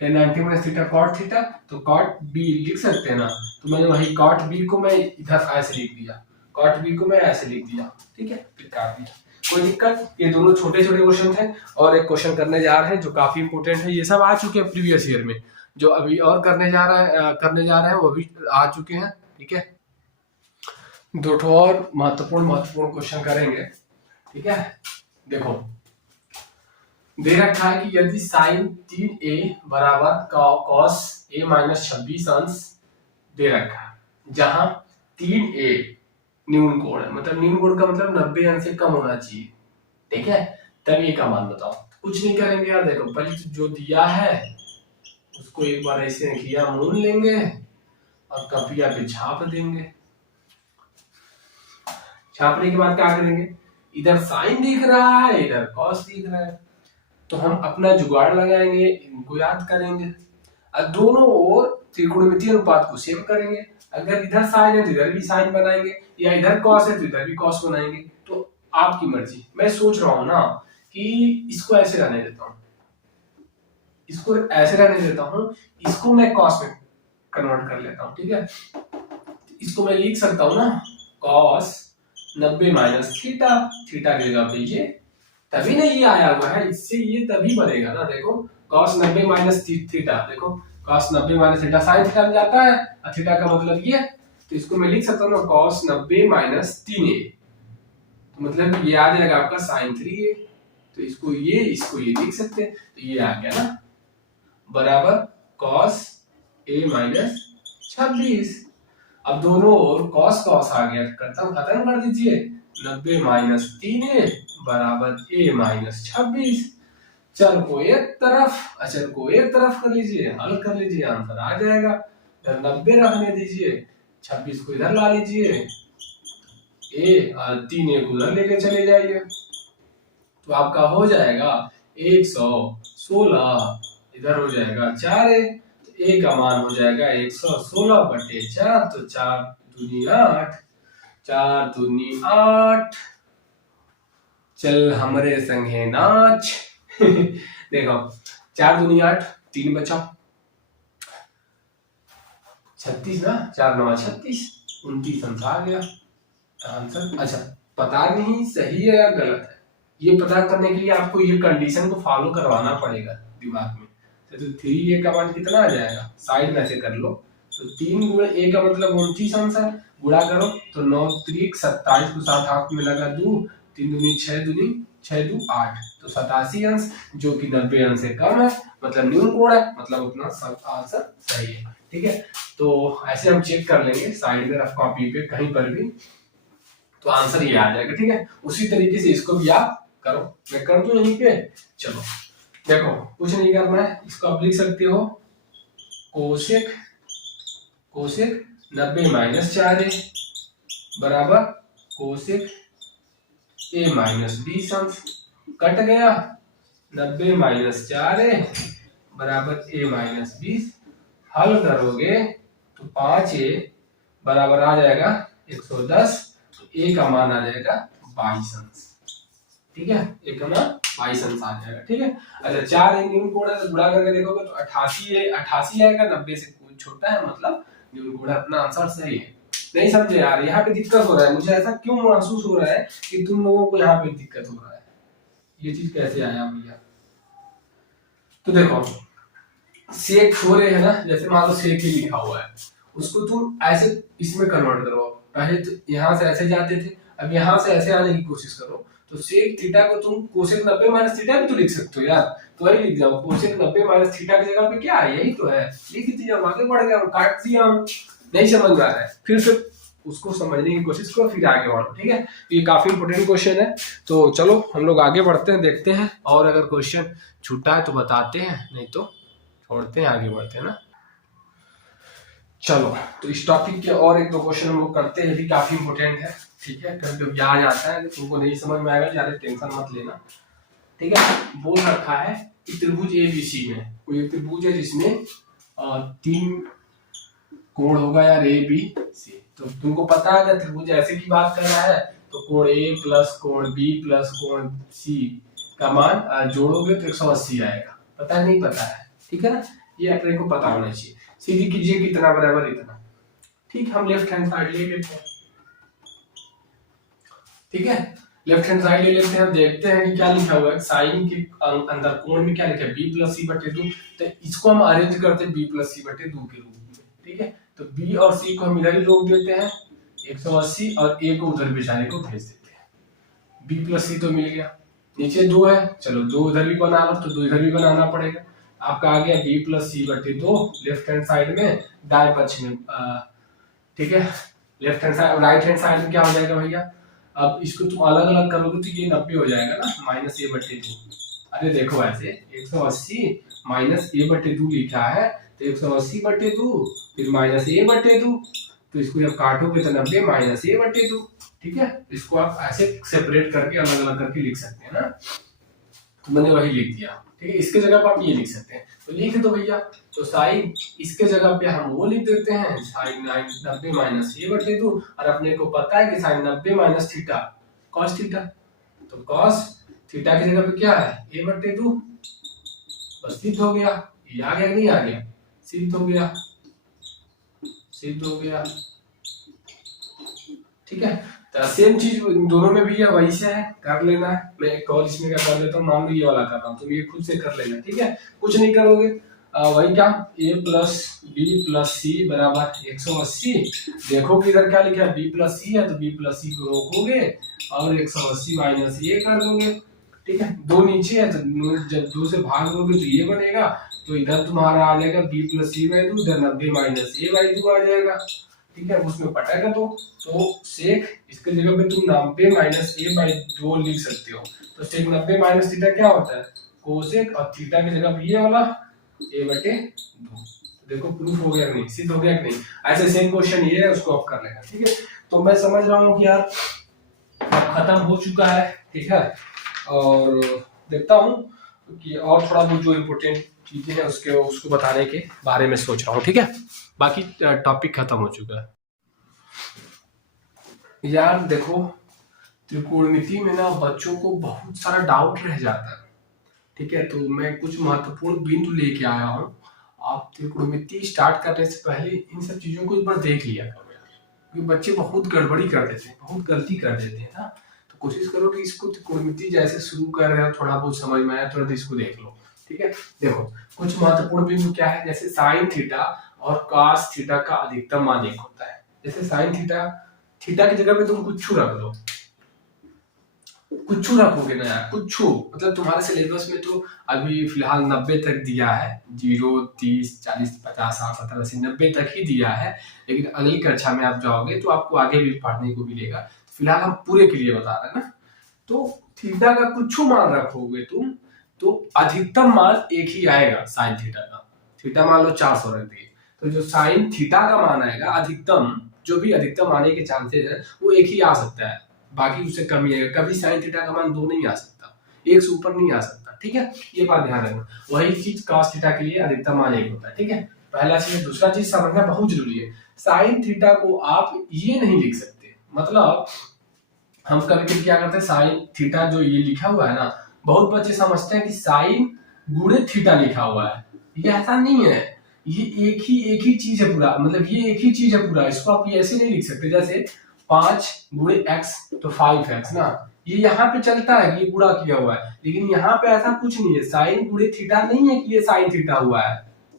tan 90 minus theta cot theta, तो cot b लिख सकते हैं ना, तो मैंने वही cot b को मैं इधर ऐसे लिख दिया, cot b को मैं ऐसे लिख दिया, ठीक है, फिर काट दिया, कोई दिक्कत। ये दोनों छोटे छोटे क्वेश्चन थे, और एक क्वेश्चन करने जा रहे हैं जो काफी इंपोर्टेंट है, ये सब आ चुके हैं प्रीवियस ईयर में, जो अभी और करने जा रहे हैं वो भी आ चुके हैं, ठीक है। 2 और महत्वपूर्ण क्वेश्चन करेंगे, ठीक है। देखो दे रखा है कि यदि साइन 3a बराबर cos a माइनस 26 अंश दे रखा है, जहां 3a न्यून कोण है, मतलब न्यून कोण का मतलब 90 अंश से कम होना चाहिए, ठीक है। तब ए का मान बताओ। कुछ नहीं करेंगे यार, देखो पहले जो दिया है उसको एक बार ऐसे किया मून लेंगे और कपिया पे छाप देंगे। छापने के बाद क्या करेंगे, इधर साइन दिख रहा है इधर कॉस दिख रहा है, तो हम अपना जुगाड़ लगाएंगे, इनको याद करेंगे और दोनों ओर त्रिकोणमितीय अनुपात को सेव करेंगे। अगर इधर साइन है तो इधर भी साइन बनाएंगे, या इधर कॉस है तो इधर भी कॉस बनाएंगे। तो आपकी मर्जी। मैं सोच रहा हूं ना कि इसको ऐसे रहने देता हूं, इसको ऐसे रहने देता हूं, इसको मैं कॉस में कन्वर्ट कर लेता हूं। ठीक है, इसको मैं लिख सकता हूं ना कॉस 90 माइनस थीटा, थीटा की जगह पे ये, तभी ना ये आया हुआ है, इससे ये तभी बनेगा ना। देखो cos 90 माइनस थीटा, देखो cos 90 minus theta sine theta में जाता है और थीटा का मतलब ये, तो इसको मैं लिख सकता हूँ ना cos 90 माइनस 3a, तो मतलब ये आ जाएगा आपका sin 3a। तो इसको ये लिख सकते हैं, तो ये आ गया ना बराबर cos a माइनस 26। अब दोनों ओर cos cos आ गया, खत्म कर दीजिए, 90 माइनस 3a बराबर a माइनस 26। चर को एक तरफ, अचर को एक तरफ कर लीजिए, हल कर लीजिए, आंसर आ जाएगा। इधर 90 रखने दीजिए, 26 को इधर ला लीजिए, a और 3a को उधर लेके चले जाइए, तो आपका हो जाएगा 116, इधर हो जाएगा 4a, तो a का मान हो जाएगा 116/4, तो 4 दूनी 8, 4 दूनी 8, चल हमरे संगे नाच। देखो 4 दूनी 8, 3 बचा 36 ना, 4 9 36, 29 आंसर आ गया आंसर। अच्छा पता नहीं सही है या गलत है, ये पता करने के लिए आपको ये कंडीशन को फॉलो करवाना पड़ेगा दिमाग में। तो 3a का मान कितना आ जाएगा, साइड में ऐसे कर लो, तो 3 गुणे a का मतलब 29 आंसर, गुणा करो तो 9 3 27 को 7 हाथ में लगा 2, 3 दूनी 6 दूनी 6 2 8, तो 87 अंश, जो कि 90 अंश से कम है, मतलब न्यून कोण है, मतलब उतना सब आंसर सही है। ठीक है, तो ऐसे हम चेक कर लेंगे साइड में रफ कॉपी पे कहीं पर भी, तो आंसर ये आ जाएगा। ठीक है, उसी तरीके से इसको भी आप करो, मैं कर दूं यहीं पे। चलो देखो कुछ नहीं करना है, इसको आप लिख सकते हो कोसेक 90 माइनस 4a बराबर कोसेक a माइनस 20 अंश, कट गया 90 माइनस 4a बराबर a माइनस 20, हल करोगे तो 5a बराबर आ जाएगा 110, तो a का मान आ जाएगा 22 अंश। ठीक है, a का मान 22 अंश आ जाएगा। ठीक है, अच्छा 4 न्यून कोण है, तो गुणा करके देखोगे तो 88 आएगा, 90 से कुछ छोटा है, मतलब न्यून कोण अपना आंसर सही है। नहीं समझे यार, यहाँ पे दिक्कत हो रहा है, मुझे ऐसा क्यों महसूस हो रहा है कि तुम लोगों को यहाँ पे दिक्कत हो रहा है, ये चीज कैसे आया भैया। तो देखो सेक 4a है ना, जैसे मान लो सेक ही लिखा हुआ है, उसको तुम ऐसे इसमें कन्वर्ट करो। पहले तो यहाँ से ऐसे जाते थे, अब यहाँ से ऐसे आने की कोशिश करो, तो सेक थीटा को तुम कोसेक 90 माइनस थीटा भी तो लिख सकते हो यार, तो वही लिख जाओ, कोसेक 90 माइनस थीटा की जगह पे क्या है, यही तो है, लिख दिया, आगे बढ़ गया, काट दिया। नहीं समझ में आ रहा है, फिर से उसको समझने की कोशिश करो, फिर आगे बढ़ो। ठीक है, ये काफी इंपोर्टेंट क्वेश्चन है, तो चलो हम लोग आगे बढ़ते हैं, देखते हैं, और अगर क्वेश्चन छूटा है तो बताते हैं, नहीं तो छोड़ते हैं, आगे बढ़ते हैं ना। चलो तो इस टॉपिक के और एक दो क्वेश्चन हम लोग करते हैं, ये भी काफी इंपोर्टेंट है। ठीक है, कभी कभी आ जाता है, तुमको नहीं समझ में आएगा ज्यादा टेंशन मत लेना। ठीक है, बोल रखा है कि त्रिभुज ABC में कोई एक त्रिभुज है जिसमें 3 कोण होगा यार ABC, तो तुमको पता है अगर त्रिभुज ऐसे की बात कर रहा है तो कोण A प्लस कोण B प्लस कोण C का मान जोड़ोगे तो 180 आएगा। पता नहीं पता है, ठीक है ना, ये अपने को पता होना चाहिए। सीधी कीजिए कितना बराबर इतना। ठीक, हम लेफ्ट हैंड साइड ले लेते हैं। ठीक है, लेफ्ट हैंड साइड ले लेते हैं, देखते हैं कि क्या लिखा हुआ है। साइन के अंदर कोण में क्या लिखा है, b प्लस c/2, तो इसको हम अरेंज करते हैं b प्लस c/2 के रूप में। ठीक है, तो b और c को हम इधर ही रोक देते हैं 180 और a को उधर बेचारे को भेज देते हैं। b प्लस c तो मिल गया, नीचे 2 है, चलो 2 इधर भी बना लो तो 2 इधर भी बनाना पड़ेगा। आपका आ गया b plus c/2 left hand side में, दाएं पक्ष में। ठीक है, left hand side, right hand side में क्या हो जाएगा भैया, अब इसको तुम अलग अलग करोगे तो ये 90 हो जाएगा ना, -a/2। अरे देखो ऐसे 180 -a/2 लिखा है, तो 180/2 फिर -a/2, तो इसको जब काटोगे तो 90 -a/2। ठीक है, इसको आप ऐसे सेपरेट करके अलग अलग करके लिख सकते हैं ना, तो मैंने वही लिख दिया। ठीक है, इसके जगह पर आप ये लिख सकते हैं, तो लिख दो भैया। तो साइन इसके जगह पे हम वो लिख देते हैं, साइन 90 -a/2, और अपने को पता है कि sine 90 minus theta cos theta, तो कॉस थीटा की जगह पे क्या है a/2, बस सिद्ध हो गया। ये आ गया नहीं आ गया, सिद्ध हो गया, सिद्ध हो गया। ठीक है, तो सेम चीज दोनों में भी है, वही से है, कर लेना है। मैं एक और इसमें क्या कर लेता हूँ, मान लो ये वाला कर रहा हूँ, तुम ये खुद से कर लेना। ठीक है, कुछ नहीं करोगे, वही क्या a + b + c = 180। देखो कि इधर क्या लिखा है, b + c है, तो b + c को रोकोगे और 180 - a कर दोगे। ठीक है, दो नीचे है, तो जब 2 से भाग दोगे तो ये बनेगा, तो इधर तुम्हारा आ जाएगा b + c/2, इधर 90 - a/2 आ जाएगा। ठीक है, उसमें पटेगा तो सेक इसके जगह पे तुम 90 - a/2 लिख सकते हो। तो सेक 90 माइनस थीटा क्या होता है, कोसेक, और थीटा की जगह पे ये वाला a/2। देखो प्रूफ हो गया कि नहीं, सिद्ध हो गया कि नहीं। ऐसे सेम क्वेश्चन ये है, उसको आप कर लेना। ठीक है, तो मैं समझ रहा हूँ कि यार अब खत्म हो चुका है। ठीक है, और देखता हूँ कि और थोड़ा बहुत जो इम्पोर्टेंट चीजें हैं उसको बताने के बारे में सोच रहा हूँ। ठीक है, बाकी टॉपिक खत्म हो चुका है। यार देखो, त्रिकोणमिति में ना बच्चों को बहुत सारा डाउट रह जाता है। ठीक है, तो मैं कुछ महत्वपूर्ण बिंदु लेके आया हूँ। आप त्रिकोणमिति स्टार्ट करने से पहले इन सब चीजों को एक बार देख लिया करो यार, क्योंकि बच्चे बहुत गड़बड़ी कर देते हैं, बहुत गलती कर देते हैं ना। तो कोशिश करो कि इसको त्रिकोणमिति जैसे शुरू कर रहे हो, थोड़ा बहुत समझ में आया, तुरंत इसको देख लो। ठीक है, देखो कुछ महत्वपूर्ण बिंदु क्या है, जैसे साइन थीटा और कॉस थीटा का अधिकतम मान एक होता है। जैसे साइन थीटा, थीटा की जगह पे तुम कुछ रख दो, कुछ रखोगे ना यार, कुछ मतलब तुम्हारे सिलेबस में तो अभी फिलहाल 90 तक दिया है, 0 30 40 50 60 70 80 90 तक ही दिया है। लेकिन अगली कक्षा में आप जाओगे तो आपको आगे भी पढ़ने को मिलेगा। फिलहाल हम पूरे के लिए बता रहे हैं ना। तो थीटा का कुछ मान रखोगे तुम, तो अधिकतम मान एक ही आएगा साइन थीटा का। थीटा मान लो 400 रख दिए, तो जो साइन थीटा का मान आएगा अधिकतम, जो भी अधिकतम आने के चांसेस है वो एक ही आ सकता है, बाकी उससे कम ही आएगा। कभी साइन थीटा का मान 2 नहीं आ सकता, एक से ऊपर नहीं आ सकता। ठीक है, ये बात ध्यान रखना। वही चीज कॉस थीटा के लिए अधिकतम मान एक होता है। ठीक है, पहला चीज। दूसरा चीज समझना बहुत जरूरी है, साइन थीटा को आप ये नहीं लिख सकते। मतलब हम कभी कभी क्या करते हैं, साइन थीटा जो ये लिखा हुआ है ना, बहुत बच्चे समझते हैं कि साइन गुणे थीटा लिखा हुआ है। ये ऐसा नहीं है, ये एक ही चीज है पूरा, मतलब ये एक ही चीज है पूरा। इसको आप ये ऐसे नहीं लिख सकते, जैसे 5 गुणे x तो 5x ना, ये यहाँ पे चलता है कि ये पूरा किया हुआ है, लेकिन यहाँ पे ऐसा कुछ नहीं है। साइन गुणे थीटा नहीं है कि ये साइन थीटा हुआ है,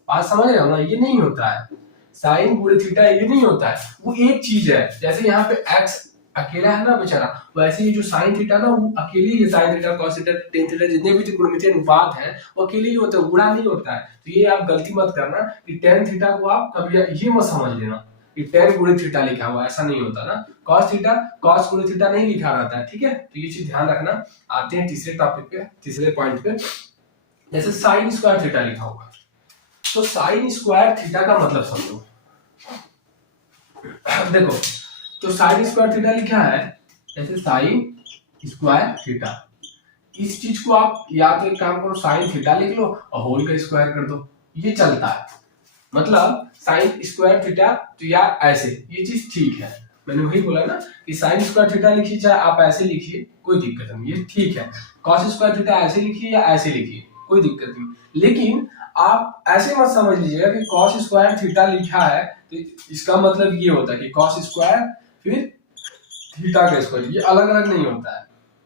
बात समझ रहे हो ना, ये नहीं होता है। साइन गुणे थीटा ये नहीं होता है, वो एक चीज है। जैसे यहाँ पे x अकेला है ना बेचारा, वैसे ही जो साइन थीटा ना, वो अकेले ही sine theta cos theta tan theta जितने भी त्रिकोणमितीय अनुपात है वो अकेले ही होते हैं, गुणा नहीं होता है। तो ये आप गलती मत करना कि टेन थीटा को आप कभी ये मत समझ लेना कि टेन गुणे थीटा लिखा हुआ, ऐसा नहीं होता ना। कॉस थीटा कॉस गुणे थीटा नहीं लिखा रहता है। ठीक है, तो ये चीज ध्यान रखना। आते हैं तीसरे टॉपिक पे, तीसरे पॉइंट पे। जैसे साइन स्क्वायर थीटा लिखा हुआ, तो साइन स्क्वायर थीटा का मतलब समझो। देखो, तो साइन स्क्वायर थीटा लिखा है, जैसे साइन स्क्वायर थीटा, इस चीज को आप या तो एक काम करो, साइन थीटा लिख लो और होल का स्क्वायर कर दो, ये चलता है। मतलब साइन स्क्वायर थीटा, तो यार ऐसे ये चीज ठीक है। मैंने वही बोला ना कि साइन स्क्वायर थीटा लिखिए, चाहे आप ऐसे लिखिए, कोई दिक्कत नहीं, ये ठीक है। कॉस स्क्वायर थीटा ऐसे लिखिए या ऐसे लिखिए, कोई दिक्कत नहीं। लेकिन आप ऐसे मत समझ लीजिएगा कि कॉस स्क्वायर थीटा लिखा है तो इसका मतलब ये होता है कि कॉस स्क्वायर फिर थीटा का स्क्वायर, ये अलग अलग नहीं होता है।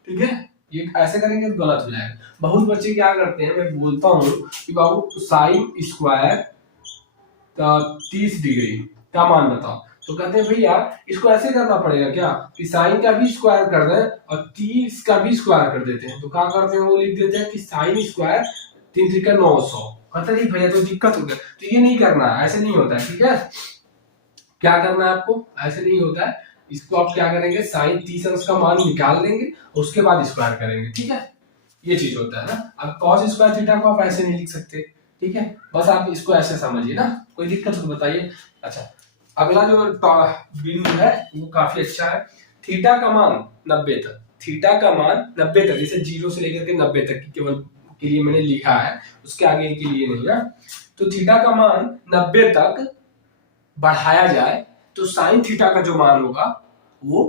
ठीक है, ये ऐसे करेंगे तो गलत हो जाएगा। बहुत बच्चे क्या करते हैं, मैं बोलता हूँ कि बाबू साइन स्क्वायर 30 डिग्री का मान बताओ, तो कहते हैं भैया इसको ऐसे करना पड़ेगा क्या कि साइन का भी स्क्वायर कर दें और 30 का भी स्क्वायर कर देते हैं। तो क्या करते हैं, वो लिख देते हैं कि साइन स्क्वायर 3 3 का 900। कहते नहीं भैया तो दिक्कत हो गया, तो ये नहीं करना है, ऐसे नहीं होता है। ठीक है, क्या करना है आपको, ऐसे नहीं होता है, इसको आप क्या करेंगे, साइन 30 अंश का मान निकाल लेंगे, उसके बाद स्क्वायर करेंगे, ठीक है, ये चीज होता है ना। अब कॉस स्क्वायर थीटा को आप ऐसे नहीं लिख सकते, ठीक है, बस आप इसको ऐसे समझिए ना, कोई दिक्कत तो बताइए। अच्छा, अगला जो बिंदु है वो काफी अच्छा है, थीटा का मान 90 तक, थीटा का मान 90 तक, जैसे 0 से लेकर के 90 तक केवल के लिए मैंने लिखा है, उसके आगे के लिए नहीं है। तो थीटा का मान 90 तक बढ़ाया जाए तो साइन थीटा का जो मान होगा वो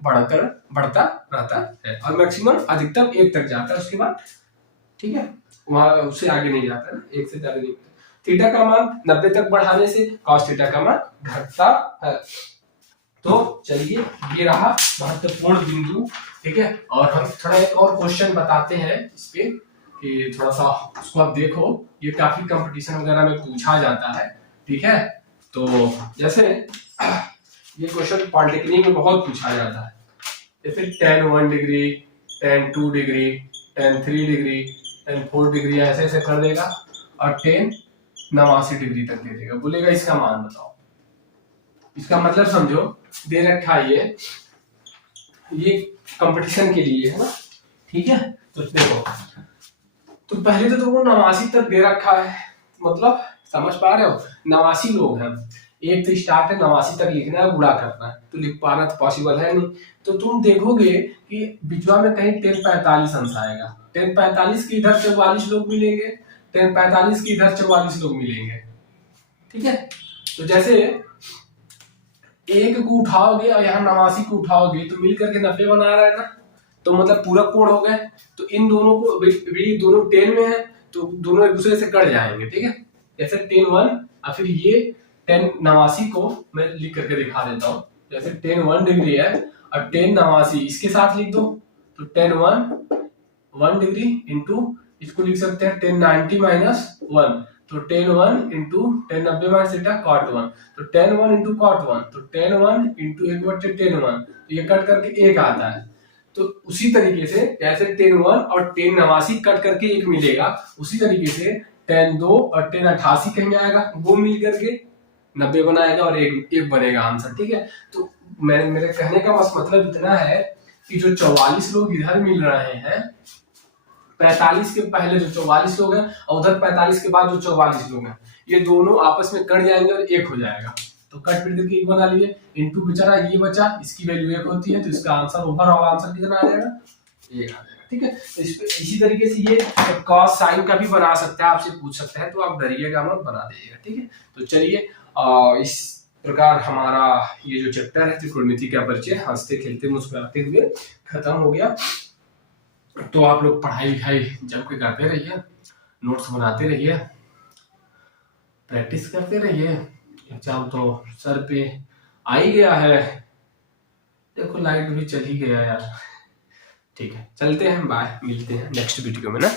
बढ़ता रहता है, और मैक्सिमम अधिकतम 1 तक जाता है, उसके बाद ठीक है वहां उससे आगे नहीं जाता ना, 1 से ज्यादा नहीं। थीटा का मान 90 तक बढ़ाने से कॉस थीटा का मान घटता है। तो चलिए ये रहा महत्वपूर्ण बिंदु, ठीक है, और हम थोड़ा एक और क्वेश्चन बताते हैं इस पे कि थोड़ा सा उसको आप देखो, ये काफी कंपटीशन वगैरह में पूछा जाता है, ठीक है। तो जैसे ये क्वेश्चन पॉलिटेक्निक में बहुत पूछा जाता है, जैसे tan 1 degree, tan 2 degree, tan 3 degree, tan 4 degree ऐसे ऐसे कर देगा, और tan 89 डिग्री तक दे देगा, बोलेगा इसका मान बताओ। इसका मतलब समझो, दे रखा है ये कंपटीशन के लिए है ना, ठीक है। तो देखो, तो पहले तो तुमको 89 तक दे रखा है, मतलब समझ पा रहे हो, 89 लोग हैं, एक तो स्टार्ट है 89 तक लिखना है, गुणा करना है, तो लिख पाना तो पॉसिबल है नहीं। तो तुम देखोगे कि बिचवा में कहीं 1045 अंश आएगा, 1045 के इधर 44 लोग मिलेंगे, 1045 के इधर 44 लोग मिलेंगे, ठीक है। तो जैसे एक को उठाओगे और यहाँ 89 को उठाओगे तो मिलकर के 90 बना रहा है ना, तो मतलब पूरा कोण हो गए। तो इन दोनों को भी दोनों 10 में है, तो दोनों एक दूसरे से कट जाएंगे, ठीक है। जैसे 10 1 और फिर ये 10 89 को मैं लिख करके दिखा देता हूँ, जैसे 10 1 डिग्री है और 10 89 इसके साथ लिख दो, तो 10 1 डिग्री इंटू इसको लिख सकते हैं 10 90 माइनस 1, तो 10 1 इंटू 10 90 माइनस थीटा cot 1, तो 10 1 इंटू cot 1, तो 10 1 इंटू 1/10 1, तो ये कट करके 1 आता है। तो उसी तरीके से जैसे 10 1 और 10 89 कट करके 1 मिलेगा, उसी तरीके से 10 2 और 10 88 कहीं आएगा, वो मिल करके 90 बनाएगा और एक बनेगा आंसर, ठीक है। तो मेरे कहने का बस मतलब इतना है कि जो 44 लोग इधर मिल रहे हैं, 45 के पहले जो 44 लोग हैं और उधर 45 के बाद जो 44 लोग हैं, ये दोनों आपस में कट जाएंगे और एक हो जाएगा, तो कट फिर करके एक बना लिए, इनटू बेचारा ये बचा, इसकी वैल्यू 1 होती है, तो इसका आंसर ओवरऑल आंसर कितना आ जाएगा, 1 आ जाएगा, ठीक है। इसी तरीके से ये कॉस साइन का भी बना सकते हैं, आपसे पूछ सकते हैं, तो आप डरिएगा मत, बना दीजिएगा, ठीक है। तो चलिए इस प्रकार हमारा ये जो चैप्टर है त्रिकोणमिति का परिचय हंसते खेलते मुस्कुराते हुए खत्म हो गया। तो आप लोग पढ़ाई लिखाई जम के करते रहिए, नोट्स बनाते रहिए, प्रैक्टिस करते रहिए, एग्जाम तो सर पे आ ही गया है, देखो लाइट भी चल ही गया यार, ठीक है, चलते हैं, बाय, मिलते हैं नेक्स्ट वीडियो में ना।